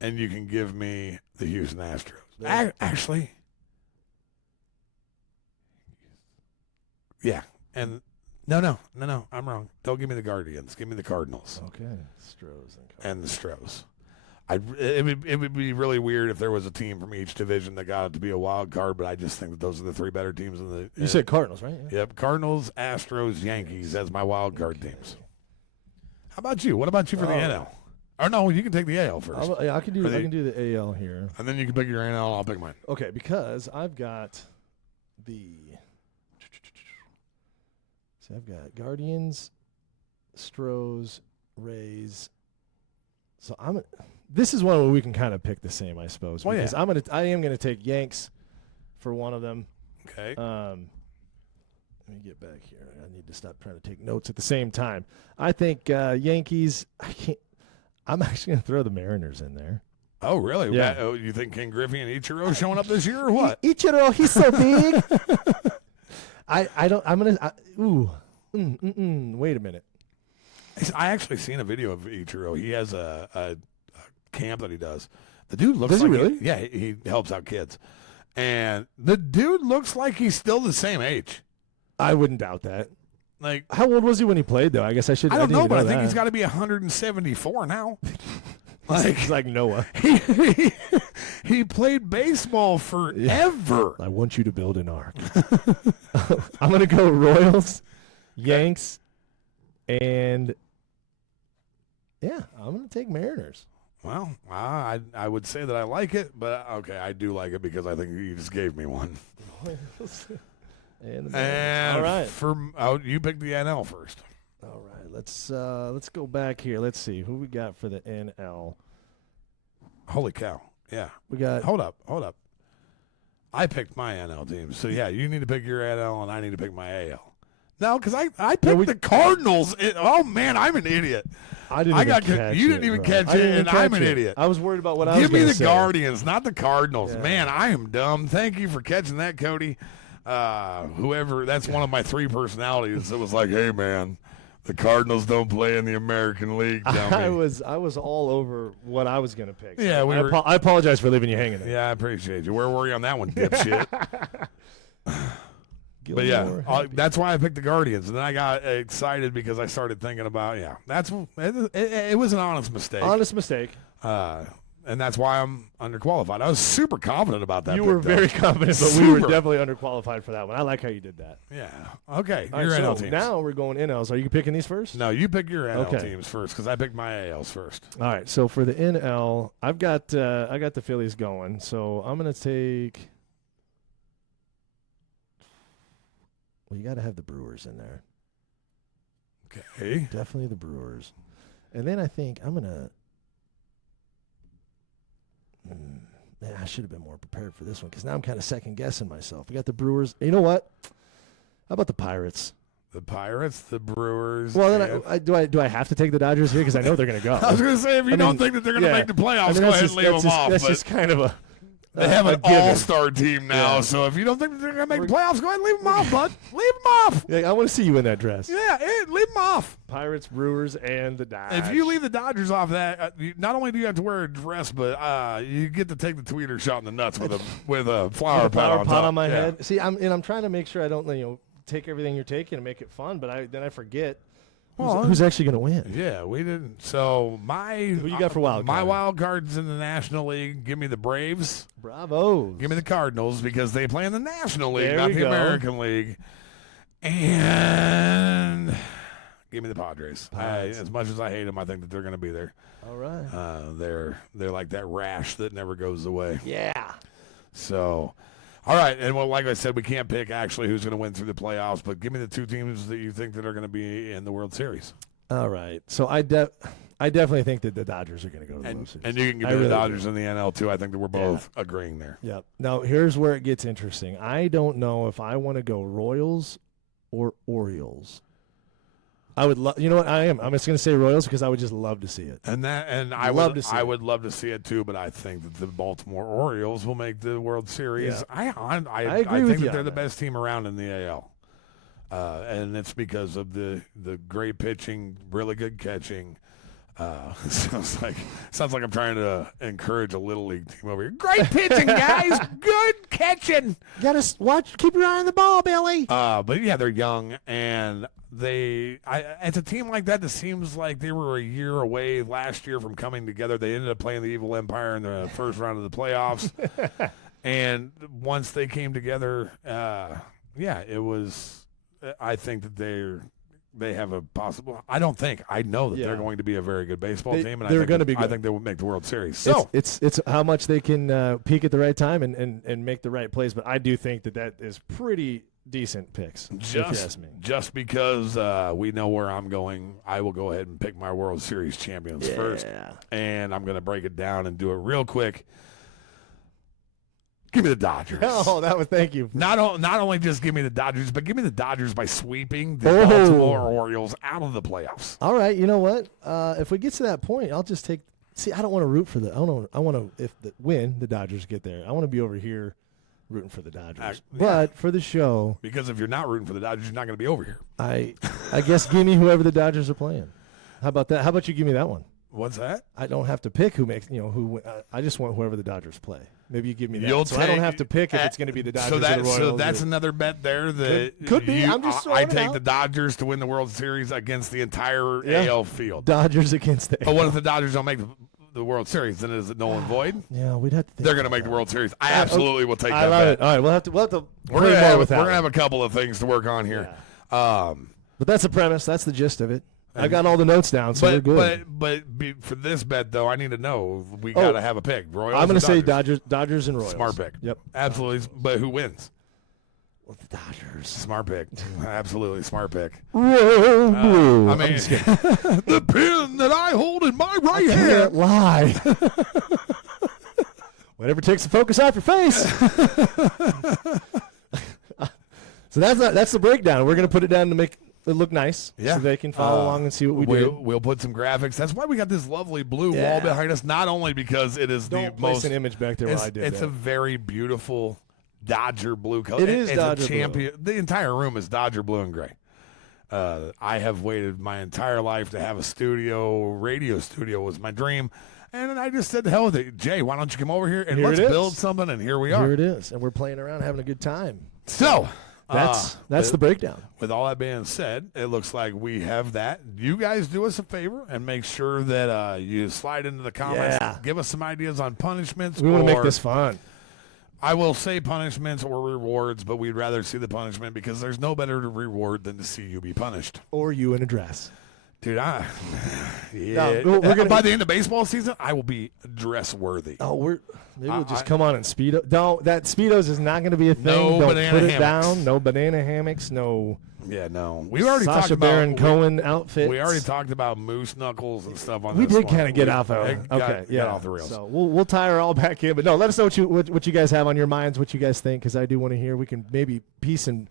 And you can give me the Houston Astros. Actually, yeah. And no, I'm wrong. Don't give me the Guardians. Give me the Cardinals. Okay, Stros and the Stros. It would be really weird if there was a team from each division that got it to be a wild card, but I just think that those are the 3 better teams in the. You said Cardinals, right? Yeah. Yep, Cardinals, Astros, Yankees as my wild card teams. How about you? What about you for the NL? Or no, you can take the AL first. I can do the AL here. And then you can pick your NL, I'll pick mine. Okay, because I've got I've got Guardians, Stros, Rays. So this is one where we can kind of pick the same, I suppose. Well, because I am gonna take Yanks for one of them. Okay. Let me get back here. I need to stop trying to take notes at the same time. I think Yankees. I'm actually going to throw the Mariners in there. Oh, really? Yeah. You think King Griffey and Ichiro showing up this year or what? Ichiro, he's so big. Wait a minute. I actually seen a video of Ichiro. He has a camp that he does. The dude looks Does like he really? he helps out kids. And the dude looks like he's still the same age. I wouldn't doubt that. Like, How old was he when he played, though? I guess I should. I don't know, didn't but I even think that. he's got to be 174 now. He's like Noah. He played baseball forever. I want you to build an ark. I'm going to go Royals, Yanks, and yeah, I'm going to take Mariners. Well, I would say that I like it, but okay, I do like it because I think you just gave me one. And the Mariners. And All right. You picked the NL first. All right. Let's go back here. Let's see who we got for the NL. Holy cow! Yeah, We got hold up. I picked my NL team, so yeah, you need to pick your NL, and I need to pick my AL. No, because I picked the Cardinals. Oh man, I'm an idiot. I didn't even catch you it, didn't even bro. catch I didn't it, even and I'm catch an it. idiot. I was worried about what I was Give me gonna the say. Guardians, not the Cardinals. Yeah. Man, I am dumb. Thank you for catching that, Cody. Whoever, that's one of my three personalities that was like, hey, man, the Cardinals don't play in the American League. I was all over what I was going to pick. Yeah, So I apologize for leaving you hanging there. Yeah, I appreciate you. Where were you on that one, dipshit? But yeah, that's why I picked the Guardians, and then I got excited because I started thinking about it was an honest mistake. Honest mistake. And that's why I'm underqualified. I was super confident about that. You pick, were though. very confident, but we were Super. definitely underqualified for that one. I like how you did that. Yeah. Okay. All Your right, NL so teams. now we're going NLs. Are you picking these first? No, you pick your NL Okay. teams first because I picked my ALs first. All right. So for the NL, I got the Phillies going. So I'm going to take. Well, you got to have the Brewers in there. Okay. Definitely the Brewers. And then I think I'm going to. Man, I should have been more prepared for this one because now I'm kind of second guessing myself. We got the Brewers. You know what? How about the Pirates? The Pirates, the Brewers. Well, then do I have to take the Dodgers here because I know they're going to go. I was going to say if you don't think that they're going to make the playoffs, go ahead and leave them off. That's but just kind of a. they have an given. all-star team now, Yeah. so if you don't think that they're going to make the playoffs, go ahead and leave them off, bud. Leave them off. Yeah, I want to see you in that dress. Yeah, leave them off. Pirates, Brewers, and the Dodgers. If you leave the Dodgers off that, not only do you have to wear a dress, but you get to take the tweeter shot in the nuts with a flower pot on my Yeah. head. See, I'm trying to make sure I don't take everything you're taking and make it fun, but then I forget who's actually going to win. Yeah, we didn't. So Who you got for wild My card? wild cards in the National League. Give me the Braves. Bravo. Give me the Cardinals because they play in the National League, There not we the go. American League. And give me the Padres. Pirates. As much as I hate them, I think that they're going to be there. All right. They're like that rash that never goes away. Yeah. So, all right, and well, like I said, we can't pick actually who's going to win through the playoffs, but give me the two teams that you think that are going to be in the World Series. All right. So I definitely think that the Dodgers are going to go to the World Series. And you can give me the Dodgers and the NL too. I think that we're both agreeing there. Yep. Now here's where it gets interesting. I don't know if I want to go Royals or Orioles. I would love. You know what? I'm just going to say Royals because I would just love to see it. I would love to see it too, but I think that the Baltimore Orioles will make the World Series. Yeah. I agree with think you that they're on the that. best team around in the AL, and it's because of the great pitching, really good catching. Sounds like I'm trying to encourage a little league team over here. Great pitching, guys. Good catching. You got to keep your eye on the ball, Billy. But yeah, they're young, and it's a team like that seems like they were a year away last year from coming together. They ended up playing the Evil Empire in the first round of the playoffs, and once they came together, it was. I think that they have a possible. I know that they're going to be a very good baseball team, and they're going to be good. I think they will make the World Series. So it's how much they can peak at the right time and make the right plays. But I do think that is pretty decent picks. If you ask me. Just because we know where I'm going, I will go ahead and pick my World Series champions first, and I'm going to break it down and do it real quick. Give me the Dodgers. Oh, thank you. Not only just give me the Dodgers, but give me the Dodgers by sweeping the Baltimore Orioles out of the playoffs. All right, you know what? If we get to that point, I'll just take. See, I don't want to root for I want to if the Dodgers get there. I want to be over here rooting for the Dodgers. Yeah. But for the show, Because if you're not rooting for the Dodgers, you're not going to be over here. I guess give me whoever the Dodgers are playing. How about that? How about you give me that one? What's that? I don't have to pick who makes, who. I just want whoever the Dodgers play. Maybe you give me that. You'll so I don't have to pick if it's going to be the Dodgers or the Royals. So that's another bet there that Could be. I'm just throwing I it take out. the Dodgers to win the World Series against the entire AL field. Dodgers against the But what if the Dodgers don't make the World Series? Then is it null and void? Yeah, we'd have to think They're going to about make the that. World Series. I absolutely will take I that love bet. it. All right, we'll have to We're play gonna more have, with that. we're gonna have a couple of things to work on here. But that's the premise. That's the gist of it. I got all the notes down, so we're good. But for this bet though, I need to know we got to have a pick. Royals. I'm going to say Dodgers. Dodgers and Royals. Smart pick. Yep. Absolutely. But who wins? Well, the Dodgers. Smart pick. Absolutely smart pick. Whoa, blue. I mean, the pin that I hold in my right Can't hand. lie. Whatever takes the focus off your face. So that's the breakdown. We're going to put it down to make it look nice, Yeah. so they can follow along and see what we do. We'll put some graphics. That's why we got this lovely blue Yeah. wall behind us. Not only because it is Don't the place most an image back there while I did it's that. a very beautiful Dodger blue color. It is it's Dodger a champion. The entire room is Dodger blue and gray. I have waited my entire life to have a radio studio was my dream. And I just said, to hell with it. Jay, why don't you come over here and Here let's it is. build something? And here we are. Here it is, and we're playing around, having a good time. So That's the breakdown. With all that being said, it looks like we have that. You guys do us a favor and make sure that you slide into the comments. Yeah. Give us some ideas on punishments. We want to or- make this fun. I will say punishments or rewards, but we'd rather see the punishment because there's no better reward than to see you be punished. Or you in a dress. Dude, yeah. we're gonna- By the end of baseball season, I will be dress worthy. Oh, maybe we'll just come on in Speedo. Don't, that Speedos is not going to be a thing. No Don't banana put it hammocks. down. No banana hammocks. No Yeah, no. We already talked Sacha about Baron Cohen outfits. We already talked about moose knuckles and stuff on We this did one. kind of get off It got off the rails. So we'll tie her all back in. But no, let us know what you guys have on your minds, what you guys think, because I do want to hear. We can maybe piece and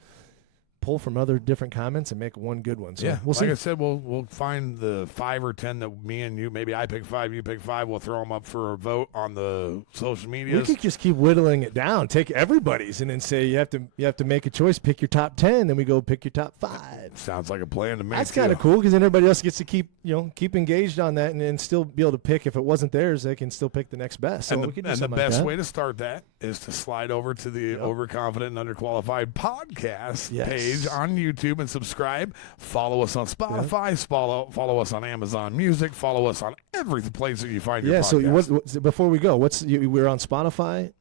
pull from other different comments and make one good one. So Yeah, we'll see. like I said, we'll find the 5 or 10 that me and you, maybe I pick 5, you pick 5. We'll throw them up for a vote on the social We medias. could just keep whittling it down, take everybody's, and then say you have to make a choice. Pick your top 10, then we go pick your top 5. Sounds like a plan to me. That's too. kind of cool because then everybody else gets to keep engaged on that and still be able to pick. If it wasn't theirs, they can still pick the next best. So And we the, could do and the something like best that. way to start that is to slide over to the Overconfident and Underqualified podcast Yes. page on YouTube and subscribe. Follow us on Spotify. Follow us on Amazon Music. Follow us on every place that you find your Yeah. podcast. So before we go, we're on Spotify,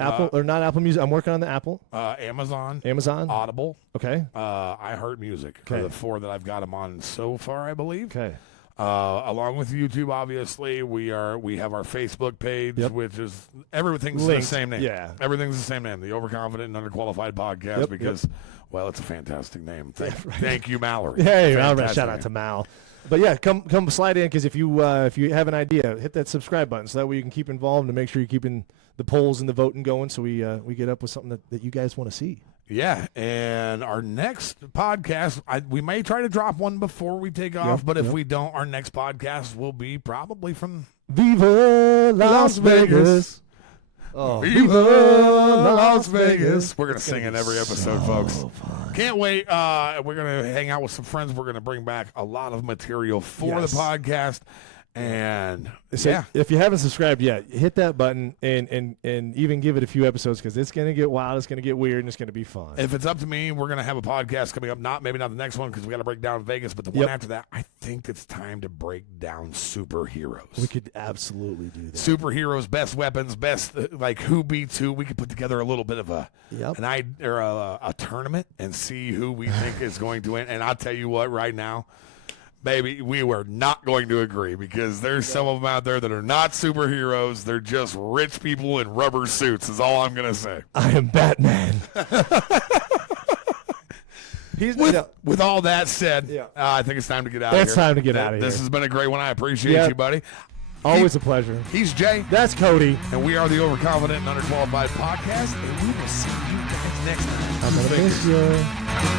Apple or not Apple Music. I'm working on the Apple, Amazon, Audible, Okay. iHeartMusic are Okay. the 4 that I've got them on so far, I believe. Okay. Along with YouTube, obviously, we have our Facebook page, Yep. which is everything's Linked. the same name. Yeah. Everything's the same name, the Overconfident and Underqualified podcast, Yep, because, well, it's a fantastic name. Thank you, Mallory. Hey, all right, Fantastic shout out name. to Mal. But yeah, come slide in because if you have an idea, hit that subscribe button so that way you can keep involved and make sure you're keeping the polls and the voting going so we get up with something that you guys want to see. Yeah, and our next podcast, we may try to drop one before we take off, but if we don't, our next podcast will be probably from Viva Las Vegas. Oh, Viva Las Vegas. We're going to It's gonna sing in be every episode, so folks. fun. Can't wait. We're going to hang out with some friends. We're going to bring back a lot of material for Yes. the podcast. And So yeah, if you haven't subscribed yet, hit that button and even give it a few episodes because it's going to get wild, it's going to get weird, and it's going to be fun. if it's up to me, we're going to have a podcast coming up. Maybe not the next one because we got to break down Vegas, but the one after that, I think it's time to break down superheroes. We could absolutely do that. Superheroes, best weapons, best like who beats who. We could put together a little bit of a tournament and see who we think is going to win. And I'll tell you what, right now, baby, we were not going to agree because there's some of them out there that are not superheroes. They're just rich people in rubber suits is all I'm going to say. I am Batman. With all that said, I think it's time to get out of here. It's time to get out of here. This has been a great one. I appreciate you, buddy. Always a pleasure. He's Jay. That's Cody. And we are the Overconfident and Underqualified podcast. And we will see you guys next time. I'm going to miss you.